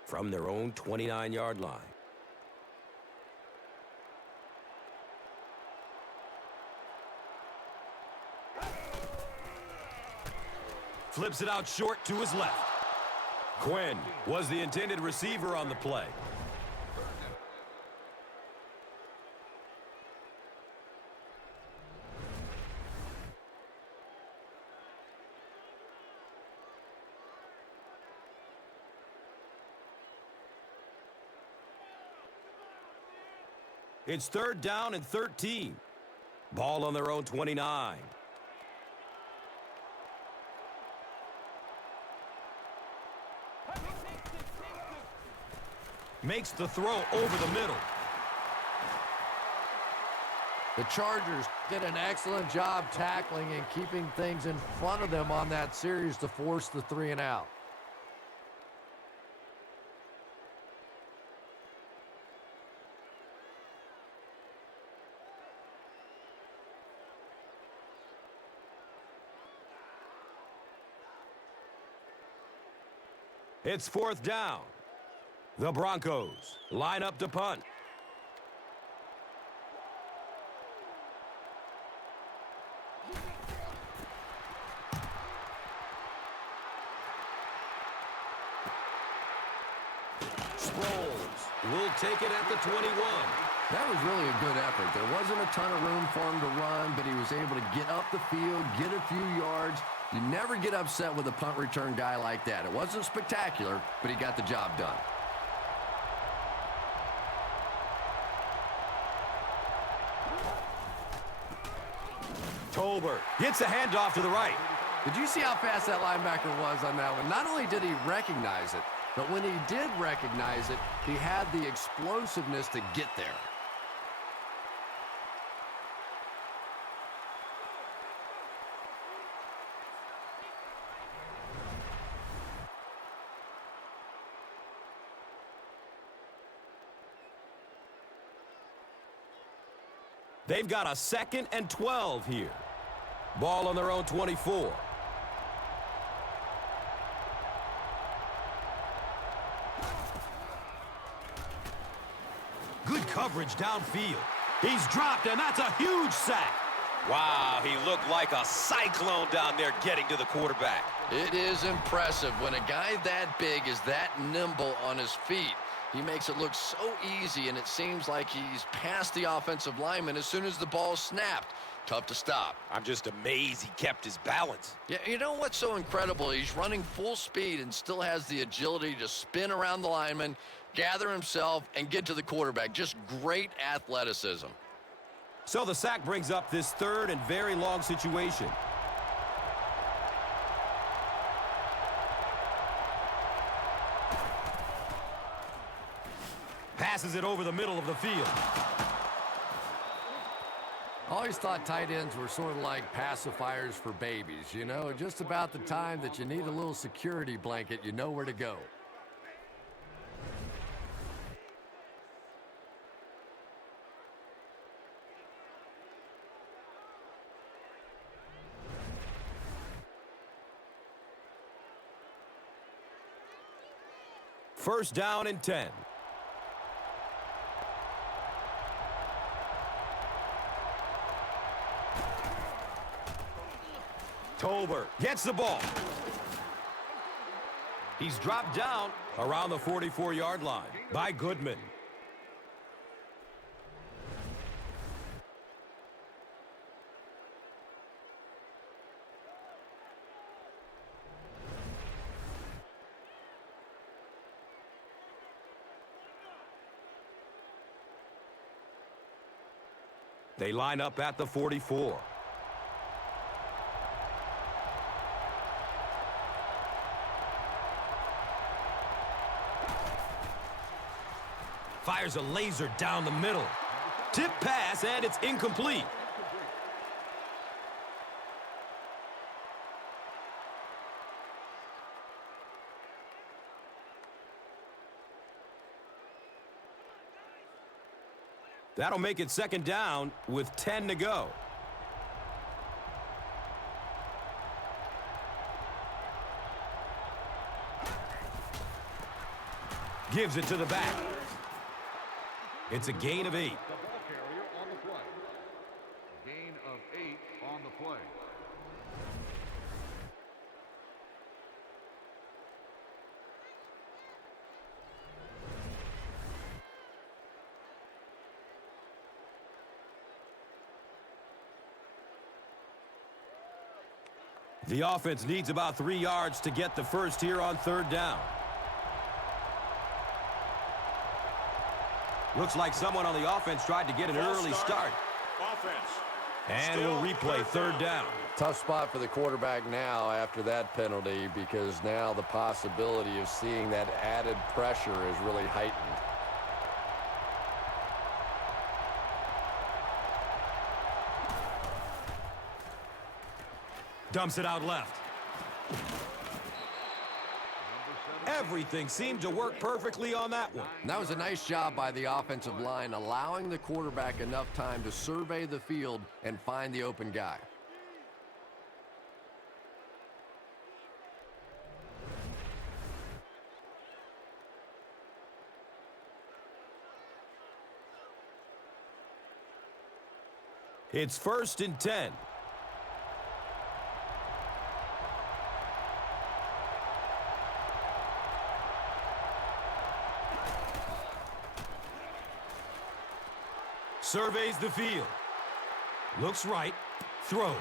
From their own 29-yard line. Flips it out short to his left. Quinn was the intended receiver on the play. It's third down and 13. Ball on their own 29. Makes the throw over the middle. The Chargers did an excellent job tackling and keeping things in front of them on that series to force the 3-and-out. It's 4th down. The Broncos line up to punt. Will take it at the 21. That was really a good effort. There wasn't a ton of room for him to run, but he was able to get up the field, get a few yards. You never get upset with a punt return guy like that. It wasn't spectacular, but he got the job done. Tolbert gets a handoff to the right. Did you see how fast that linebacker was on that one? Not only did he recognize it, but when he did recognize it, he had the explosiveness to get there. They've got a 2nd and 12 here. Ball on their own 24. Good coverage downfield. He's dropped, and that's a huge sack. Wow, he looked like a cyclone down there getting to the quarterback. It is impressive when a guy that big is that nimble on his feet. He makes it look so easy, and it seems like he's past the offensive lineman as soon as the ball snapped. Tough to stop. I'm just amazed he kept his balance. Yeah, you know what's so incredible? He's running full speed and still has the agility to spin around the lineman, gather himself, and get to the quarterback. Just great athleticism. So the sack brings up this 3rd and very long situation. Passes it over the middle of the field. Always thought tight ends were sort of like pacifiers for babies, you know? Just about the time that you need a little security blanket, you know where to go. First down and 10. Tolbert gets the ball. He's dropped down around the 44-yard line by Goodman. They line up at the 44. Fires a laser down the middle. Tip pass, and it's incomplete. That'll make it 2nd down with 10 to go. Gives it to the back. It's a gain of 8. The ball carrier on the play. Gain of 8 on the play. The offense needs about 3 yards to get the first here on 3rd down. Looks like someone on the offense tried to get an early start. Offense. And we'll replay 3rd down. Tough spot for the quarterback now after that penalty, because now the possibility of seeing that added pressure is really heightened. Dumps it out left. Everything seemed to work perfectly on that one. And that was a nice job by the offensive line, allowing the quarterback enough time to survey the field and find the open guy. It's 1st and 10. Surveys the field. Looks right. Throws.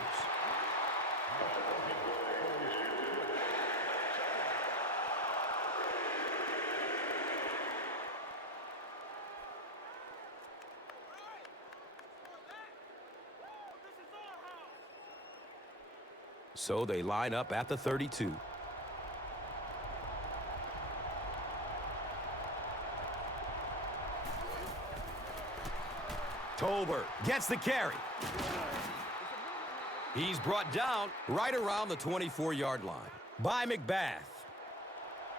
So they line up at the 32. Tolbert gets the carry. He's brought down right around the 24-yard line by McBath.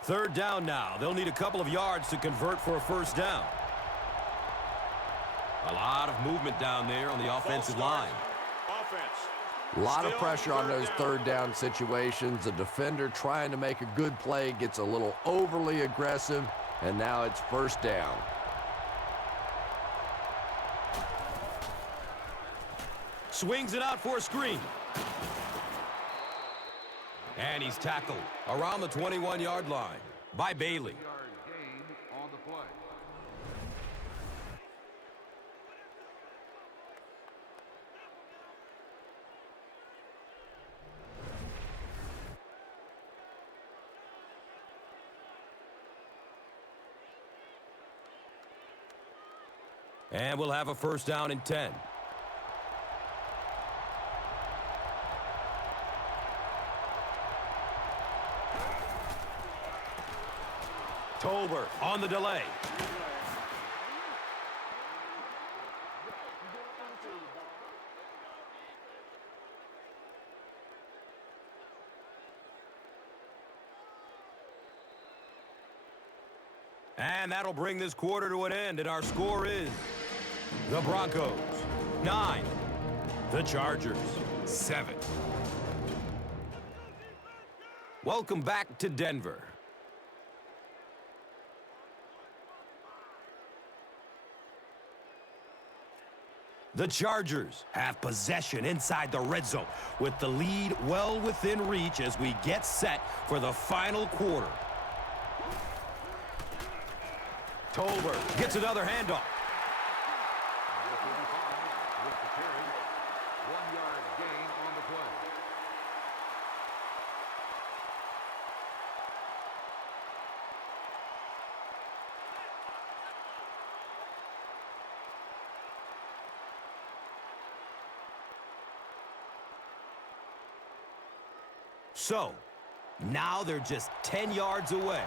3rd down now. They'll need a couple of yards to convert for a 1st down. A lot of movement down there on the offensive line. A lot of pressure on those 3rd down situations. The defender trying to make a good play gets a little overly aggressive, and now it's 1st down. Swings it out for a screen. And he's tackled around the 21-yard line by Bailey. And we'll have a 1st down and 10. Tolbert on the delay. And that'll bring this quarter to an end, and our score is the Broncos 9, the Chargers 7. Welcome back to Denver. The Chargers have possession inside the red zone with the lead well within reach as we get set for the final quarter. Tolbert gets another handoff. So, now they're just 10 yards away.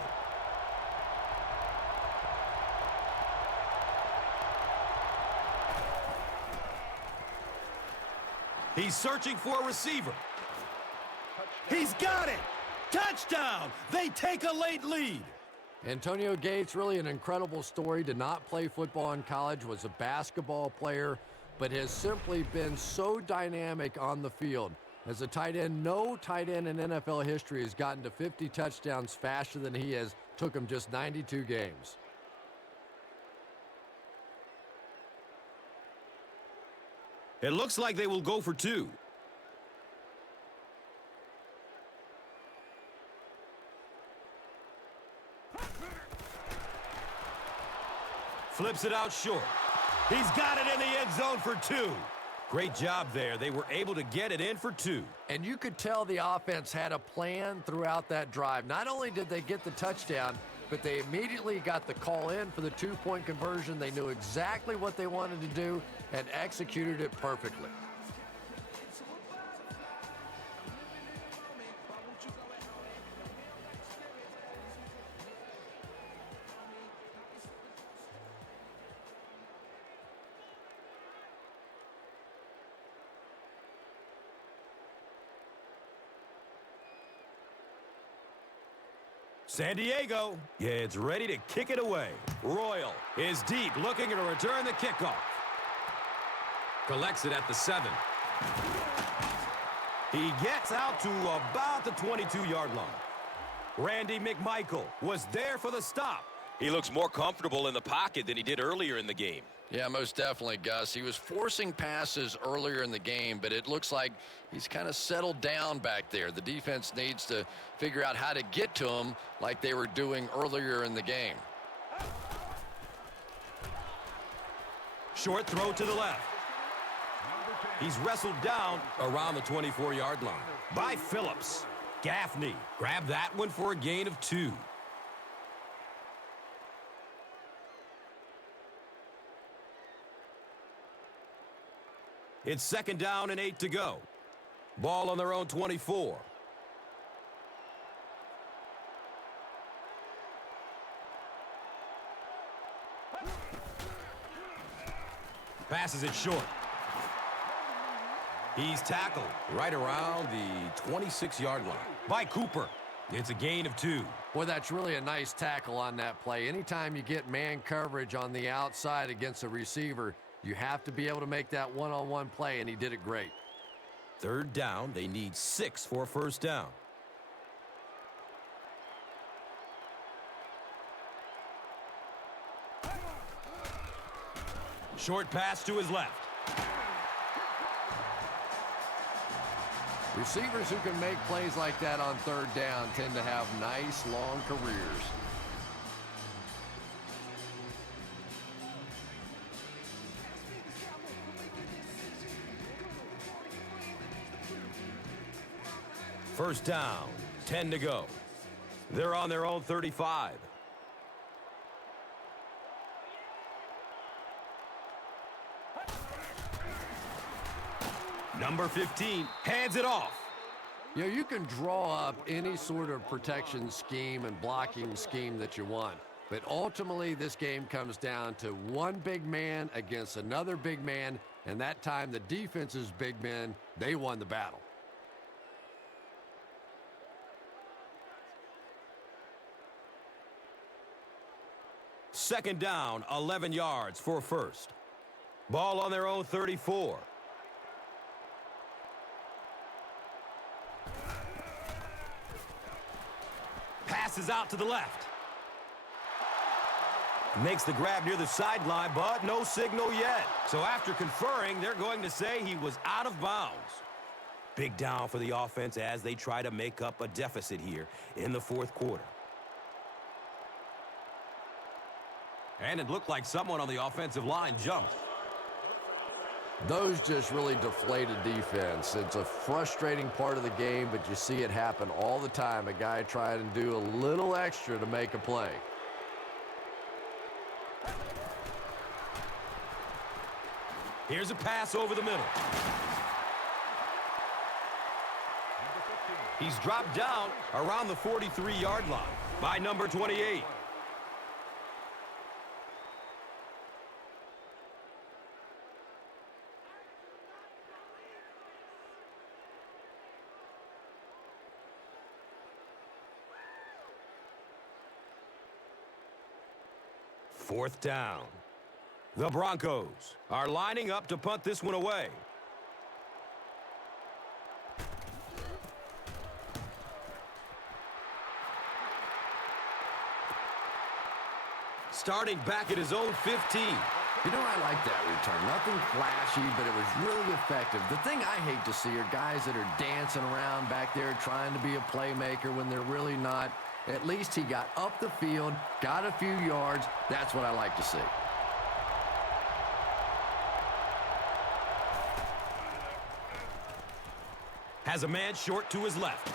He's searching for a receiver. He's got it! Touchdown! They take a late lead. Antonio Gates, really an incredible story. Did not play football in college, was a basketball player, but has simply been so dynamic on the field. As a tight end, no tight end in NFL history has gotten to 50 touchdowns faster than he has. Took him just 92 games. It looks like they will go for 2. Flips it out short. He's got it in the end zone for 2. Great job there. They were able to get it in for 2. And you could tell the offense had a plan throughout that drive. Not only did they get the touchdown, but they immediately got the call in for the 2-point conversion. They knew exactly what they wanted to do and executed it perfectly. San Diego gets ready to kick it away. Royal is deep, looking to return the kickoff. Collects it at the 7. He gets out to about the 22-yard line. Randy McMichael was there for the stop. He looks more comfortable in the pocket than he did earlier in the game. Yeah, most definitely, Gus. He was forcing passes earlier in the game, but it looks like he's kind of settled down back there. The defense needs to figure out how to get to him like they were doing earlier in the game. Short throw to the left. He's wrestled down around the 24-yard line by Phillips. Gaffney grabbed that one for a gain of 2. It's 2nd down and 8 to go. Ball on their own 24. Passes it short. He's tackled right around the 26-yard line by Cooper. It's a gain of 2. Boy, that's really a nice tackle on that play. Anytime you get man coverage on the outside against a receiver, you have to be able to make that one-on-one play, and he did it great. 3rd down. They need 6 for a first down. Short pass to his left. Receivers who can make plays like that on 3rd down tend to have nice, long careers. First down, 10 to go. They're on their own 35. Number 15 hands it off. You know, you can draw up any sort of protection scheme and blocking scheme that you want. But ultimately, this game comes down to one big man against another big man. And that time, the defense's big men, they won the battle. Second down, 11 yards for first. Ball on their own 34. Passes out to the left. Makes the grab near the sideline, but no signal yet. So after conferring, they're going to say he was out of bounds. Big down for the offense as they try to make up a deficit here in the 4th quarter. And it looked like someone on the offensive line jumped. Those just really deflated defense. It's a frustrating part of the game, but you see it happen all the time. A guy trying to do a little extra to make a play. Here's a pass over the middle. He's dropped down around the 43-yard line by number 28. Fourth down. The Broncos are lining up to punt this one away. Starting back at his own 15. You know, I like that return. Nothing flashy, but it was really effective. The thing I hate to see are guys that are dancing around back there trying to be a playmaker when they're really not. At least he got up the field, got a few yards. That's what I like to see. Has a man short to his left.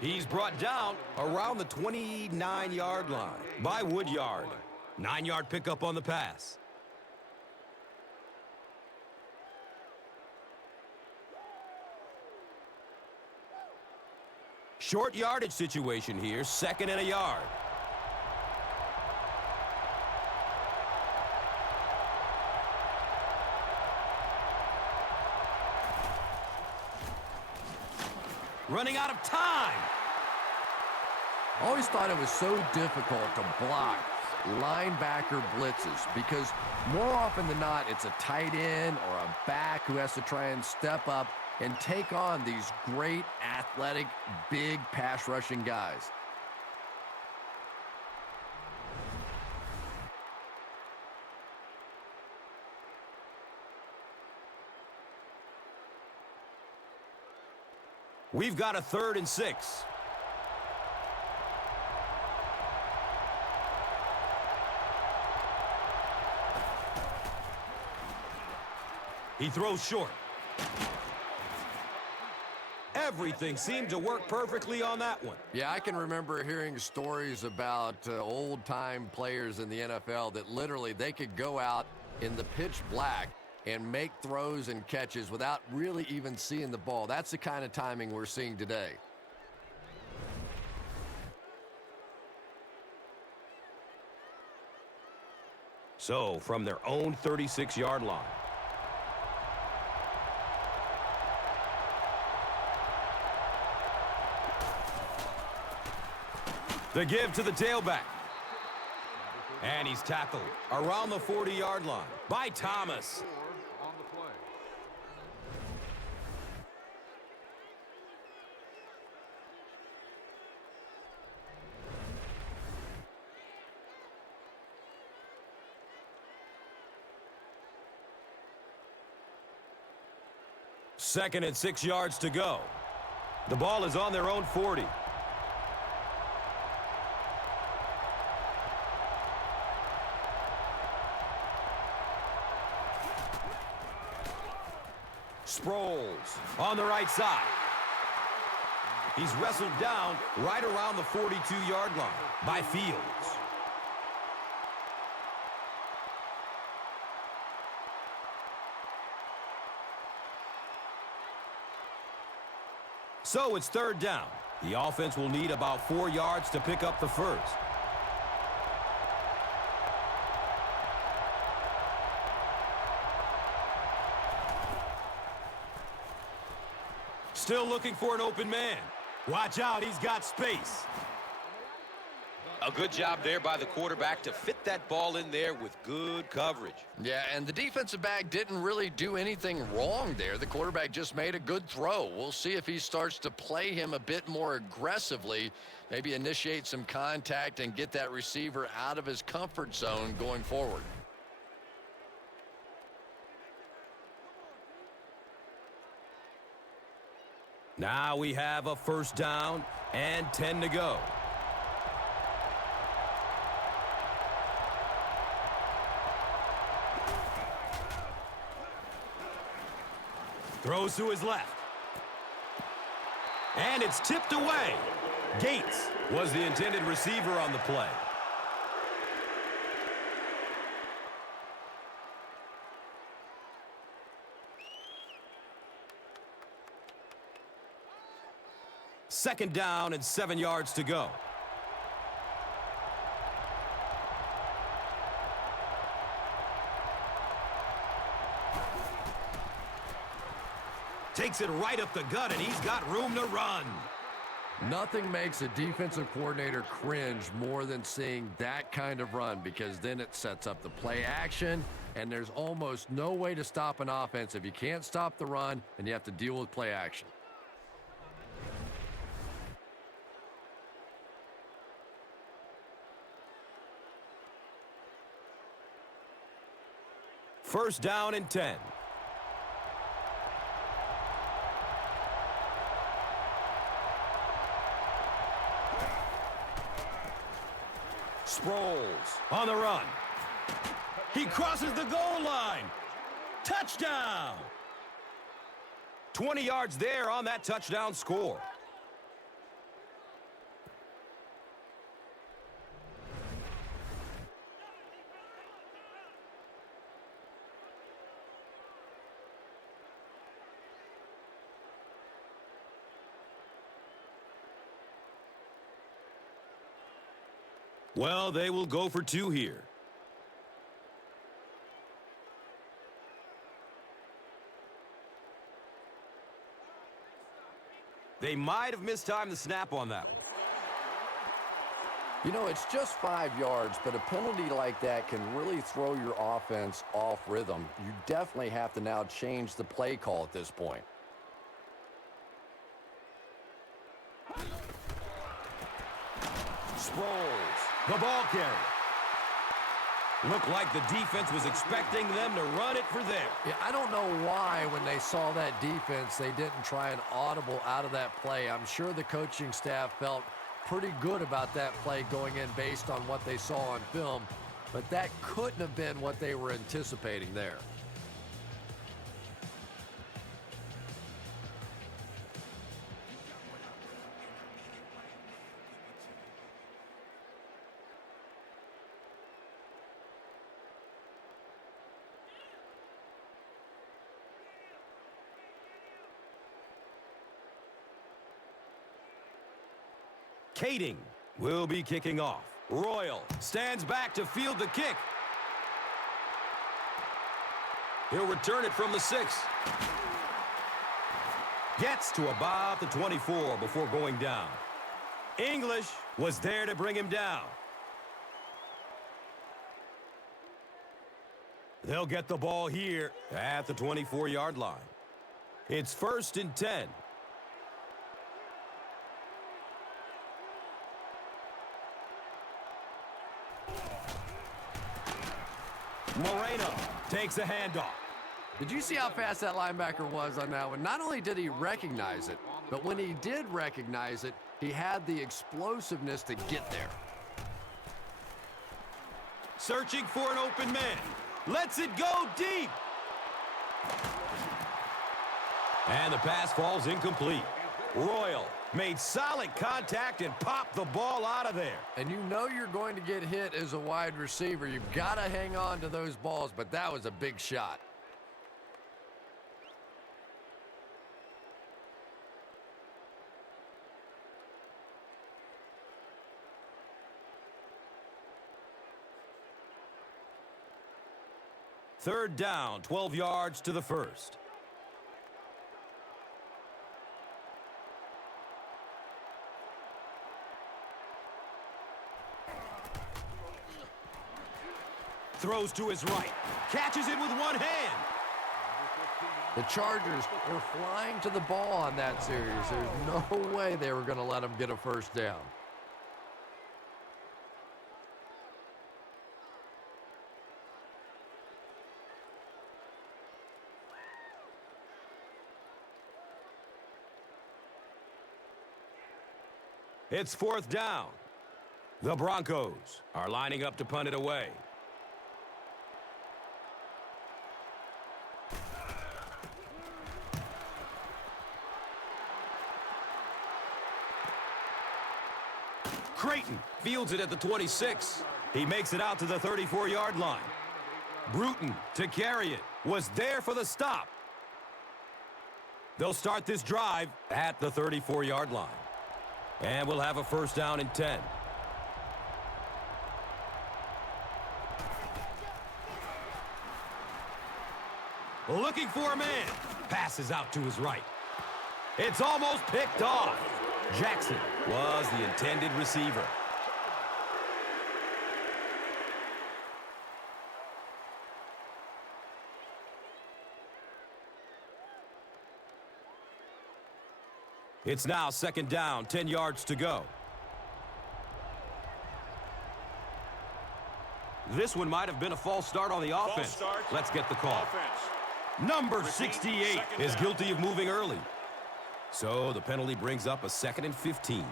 He's brought down around the 29-yard line by Woodyard. 9-yard pickup on the pass. Short yardage situation here, 2nd and a yard. Running out of time. Always thought it was so difficult to block linebacker blitzes because more often than not, it's a tight end or a back who has to try and step up and take on these great athletic, big pass rushing guys. We've got a 3rd and 6. He throws short. Everything seemed to work perfectly on that one. Yeah, I can remember hearing stories about old-time players in the NFL that literally they could go out in the pitch black and make throws and catches without really even seeing the ball. That's the kind of timing we're seeing today. So, from their own 36-yard line. The give to the tailback. And he's tackled around the 40-yard line by Thomas. On the play. Second and 6 yards to go. The ball is on their own 40. Sproles on the right side. He's wrestled down right around the 42-yard line by Fields. So it's 3rd down. The offense will need about 4 yards to pick up the first. Still looking for an open man. Watch out, he's got space. A good job there by the quarterback to fit that ball in there with good coverage. Yeah, and the defensive back didn't really do anything wrong there. The quarterback just made a good throw. We'll see if he starts to play him a bit more aggressively, maybe initiate some contact and get that receiver out of his comfort zone going forward. Now we have a 1st down and 10 to go. Throws to his left. And it's tipped away. Gates was the intended receiver on the play. Second down and 7 yards to go. Takes it right up the gut, and he's got room to run. Nothing makes a defensive coordinator cringe more than seeing that kind of run, because then it sets up the play action, and there's almost no way to stop an offense if you can't stop the run and you have to deal with play action. First down and 10. Sproles on the run. He crosses the goal line. Touchdown! 20 yards there on that touchdown score. Well, they will go for 2 here. They might have mistimed the snap on that one. You know, it's just 5 yards, but a penalty like that can really throw your offense off rhythm. You definitely have to now change the play call at this point. Sproles, the ball carrier. Looked like the defense was expecting them to run it for there. Yeah, I don't know why when they saw that defense, they didn't try an audible out of that play. I'm sure the coaching staff felt pretty good about that play going in based on what they saw on film, but that couldn't have been what they were anticipating there. Kading will be kicking off. Royal stands back to field the kick. He'll return it from the 6. Gets to about the 24 before going down. English was there to bring him down. They'll get the ball here at the 24-yard line. It's 1st and 10. Moreno takes a handoff. Did you see how fast that linebacker was on that one? Not only did he recognize it, but when he did recognize it, he had the explosiveness to get there. Searching for an open man. Lets it go deep. And the pass falls incomplete. Royal made solid contact and popped the ball out of there. And you know you're going to get hit as a wide receiver. You've got to hang on to those balls, but that was a big shot. Third down, 12 yards to the 1st. Throws to his right. Catches it with one hand. The Chargers were flying to the ball on that series. There's no way they were going to let them get a first down. It's 4th down. The Broncos are lining up to punt it away. Creighton fields it at the 26. He makes it out to the 34-yard line. Bruton to carry it. Was there for the stop. They'll start this drive at the 34-yard line. And we'll have a 1st down and 10. Looking for a man. Passes out to his right. It's almost picked off. Jackson was the intended receiver. It's now 2nd down, 10 yards to go. This one might have been a false start on the offense. Let's get the call. Number 68 is guilty of moving early. So the penalty brings up a 2nd and 15.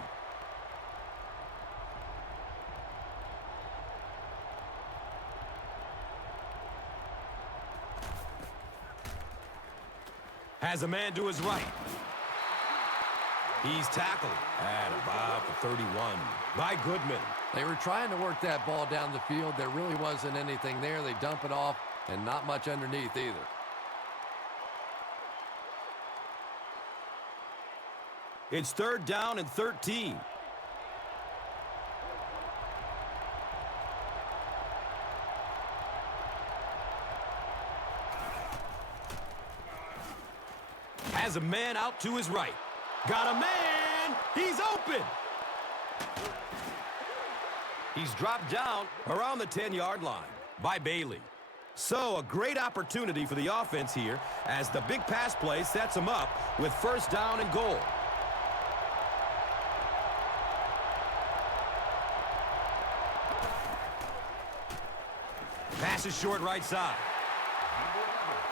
Has a man to his right. He's tackled at about the 31 by Goodman. They were trying to work that ball down the field. There really wasn't anything there. They dump it off, and not much underneath either. It's 3rd down and 13. Has a man out to his right. Got a man! He's open! He's dropped down around the 10-yard line by Bailey. So a great opportunity for the offense here as the big pass play sets them up with first down and goal. Pass is short right side.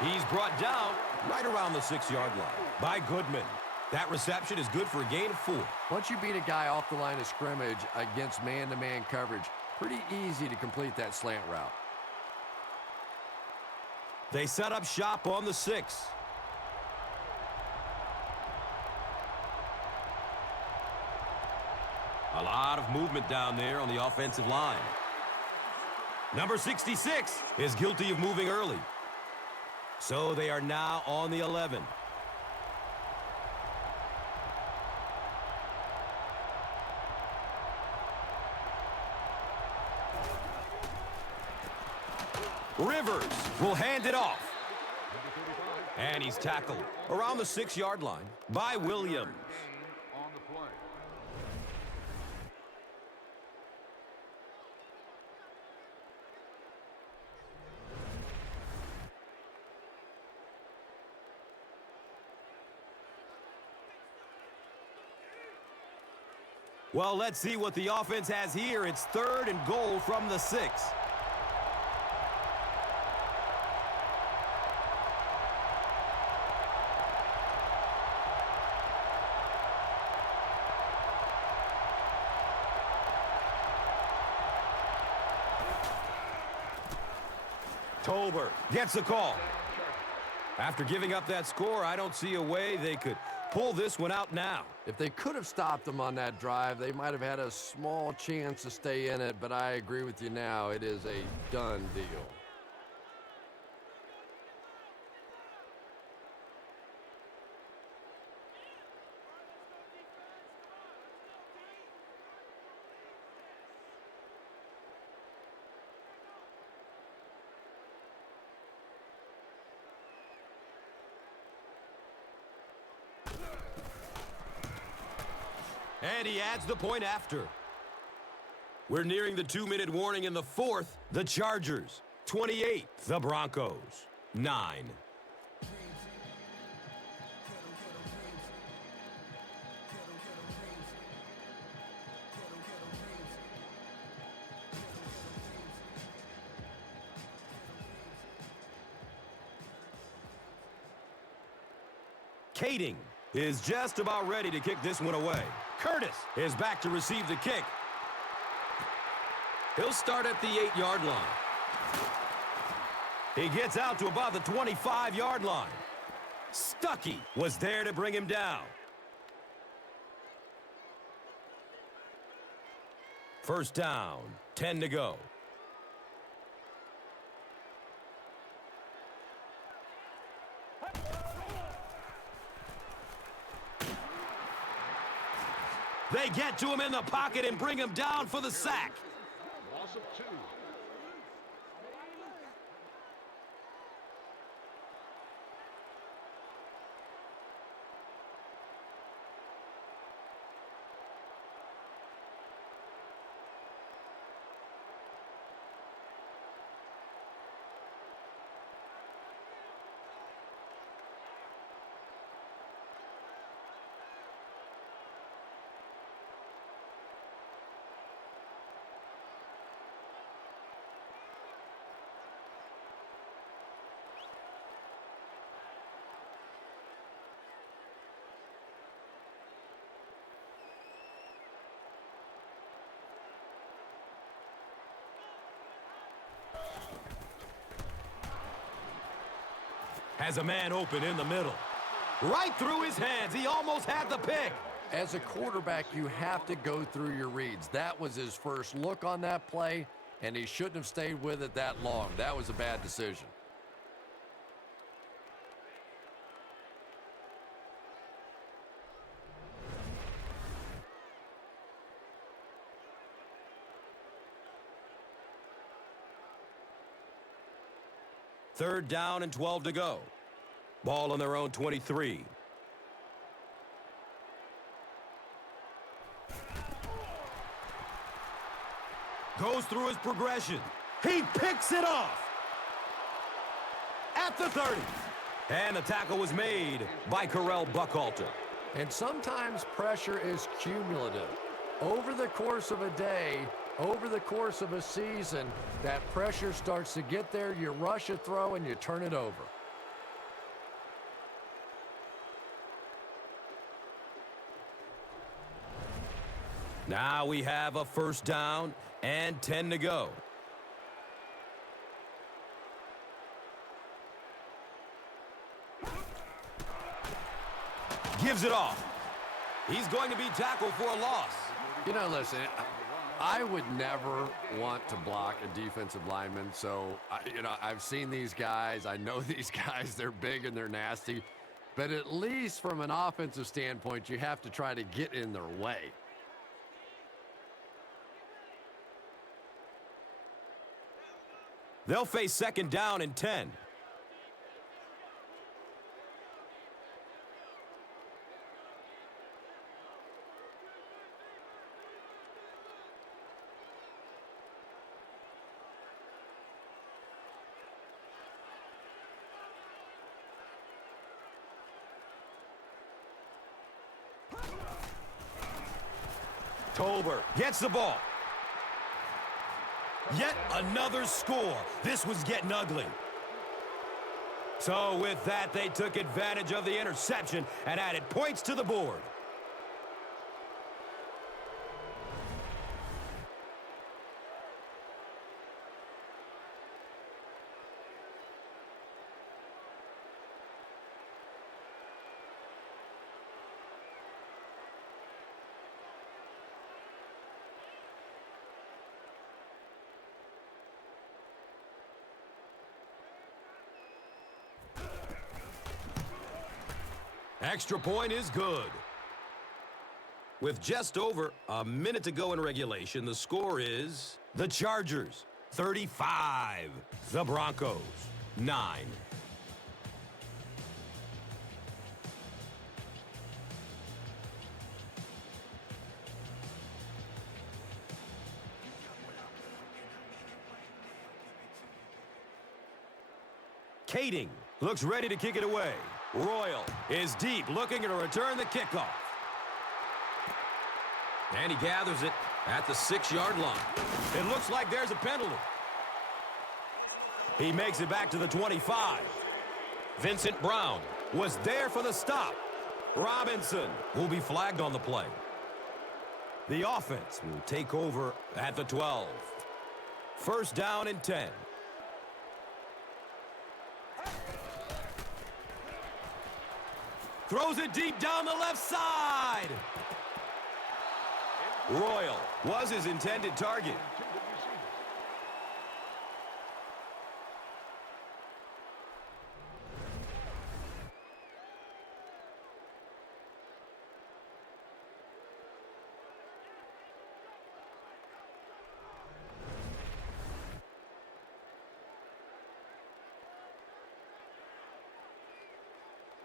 He's brought down right around the 6-yard line by Goodman. That reception is good for a gain of 4. Once you beat a guy off the line of scrimmage against man-to-man coverage, pretty easy to complete that slant route. They set up shop on the 6. A lot of movement down there on the offensive line. Number 66 is guilty of moving early. So they are now on the 11. Rivers will hand it off. And he's tackled around the 6-yard line by Williams. On the play. Well, let's see what the offense has here. It's 3rd and goal from the 6. Tolbert gets the call. After giving up that score, I don't see a way they could pull this one out now. If they could have stopped them on that drive, they might have had a small chance to stay in it, but I agree with you now. It is a done deal. And he adds the point after. We're nearing the 2-minute warning in the 4th. The Chargers, 28. The Broncos, 9. Kading is just about ready to kick this one away. Curtis is back to receive the kick. He'll start at the 8-yard line. He gets out to about the 25-yard line. Stuckey was there to bring him down. First down, 10 to go. They get to him in the pocket and bring him down for the sack. Loss of 2. Has a man open in the middle. Right through his hands. He almost had the pick. As a quarterback, you have to go through your reads. That was his first look on that play, and he shouldn't have stayed with it that long. That was a bad decision. Third down and 12 to go. Ball on their own 23. Goes through his progression. He picks it off at the 30. And the tackle was made by Correll Buckhalter. And sometimes pressure is cumulative. Over the course of a day, over the course of a season, that pressure starts to get there, you rush a throw, and you turn it over. Now we have a first down and 10 to go. Gives it off. He's going to be tackled for a loss. You know, listen, I would never want to block a defensive lineman. So, I've seen these guys. I know these guys. They're big and they're nasty. But at least from an offensive standpoint, you have to try to get in their way. They'll face second down and 10. Tolbert gets the ball. Yet another score. This was getting ugly. So with that, they took advantage of the interception and added points to the board. Extra point is good. With just over a minute to go in regulation, the score is the Chargers 35, the Broncos 9. Kading looks ready to kick it away. Royal is deep, looking to return the kickoff. And he gathers it at the 6-yard line. It looks like there's a penalty. He makes it back to the 25. Vincent Brown was there for the stop. Robinson will be flagged on the play. The offense will take over at the 12. First down and 10. Throws it deep down the left side. Royal was his intended target.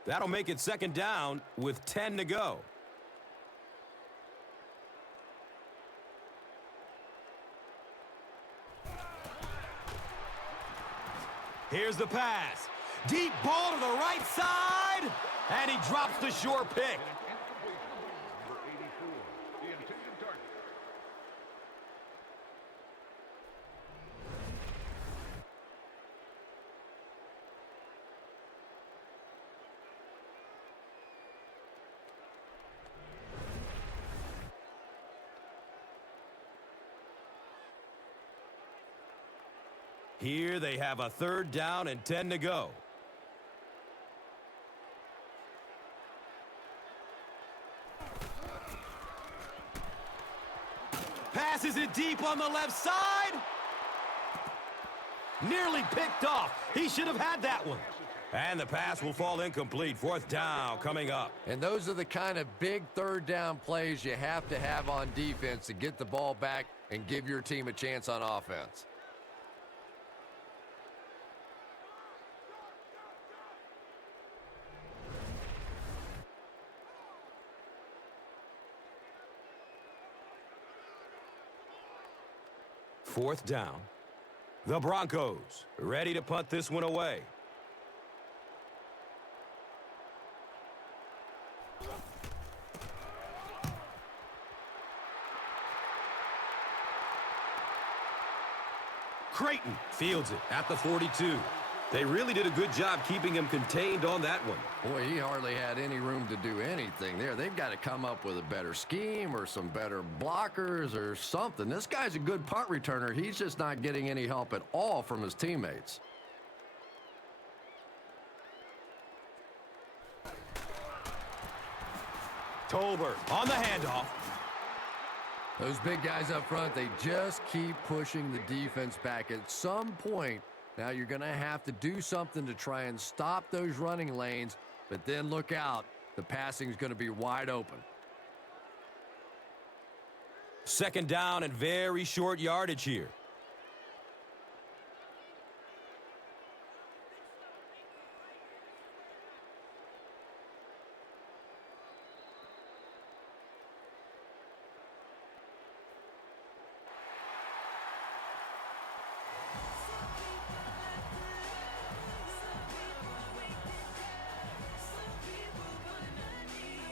That'll make it second down with 10 to go. Here's the pass. Deep ball to the right side. And he drops the short pick. Number 84, the intended target. Here they have a third down and 10 to go. Passes it deep on the left side. Nearly picked off. He should have had that one. And the pass will fall incomplete. Fourth down coming up. And those are the kind of big third down plays you have to have on defense to get the ball back and give your team a chance on offense. 4th down. The Broncos ready to punt this one away. Creighton fields it at the 42. They really did a good job keeping him contained on that one. Boy, he hardly had any room to do anything there. They've got to come up with a better scheme or some better blockers or something. This guy's a good punt returner. He's just not getting any help at all from his teammates. Tolbert on the handoff. Those big guys up front, they just keep pushing the defense back. At some point, now you're going to have to do something to try and stop those running lanes, but then look out. The passing is going to be wide open. 2nd down and very short yardage here.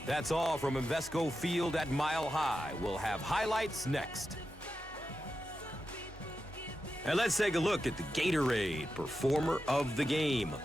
That's all from Invesco Field at Mile High. We'll have highlights next. And let's take a look at the Gatorade Performer of the Game.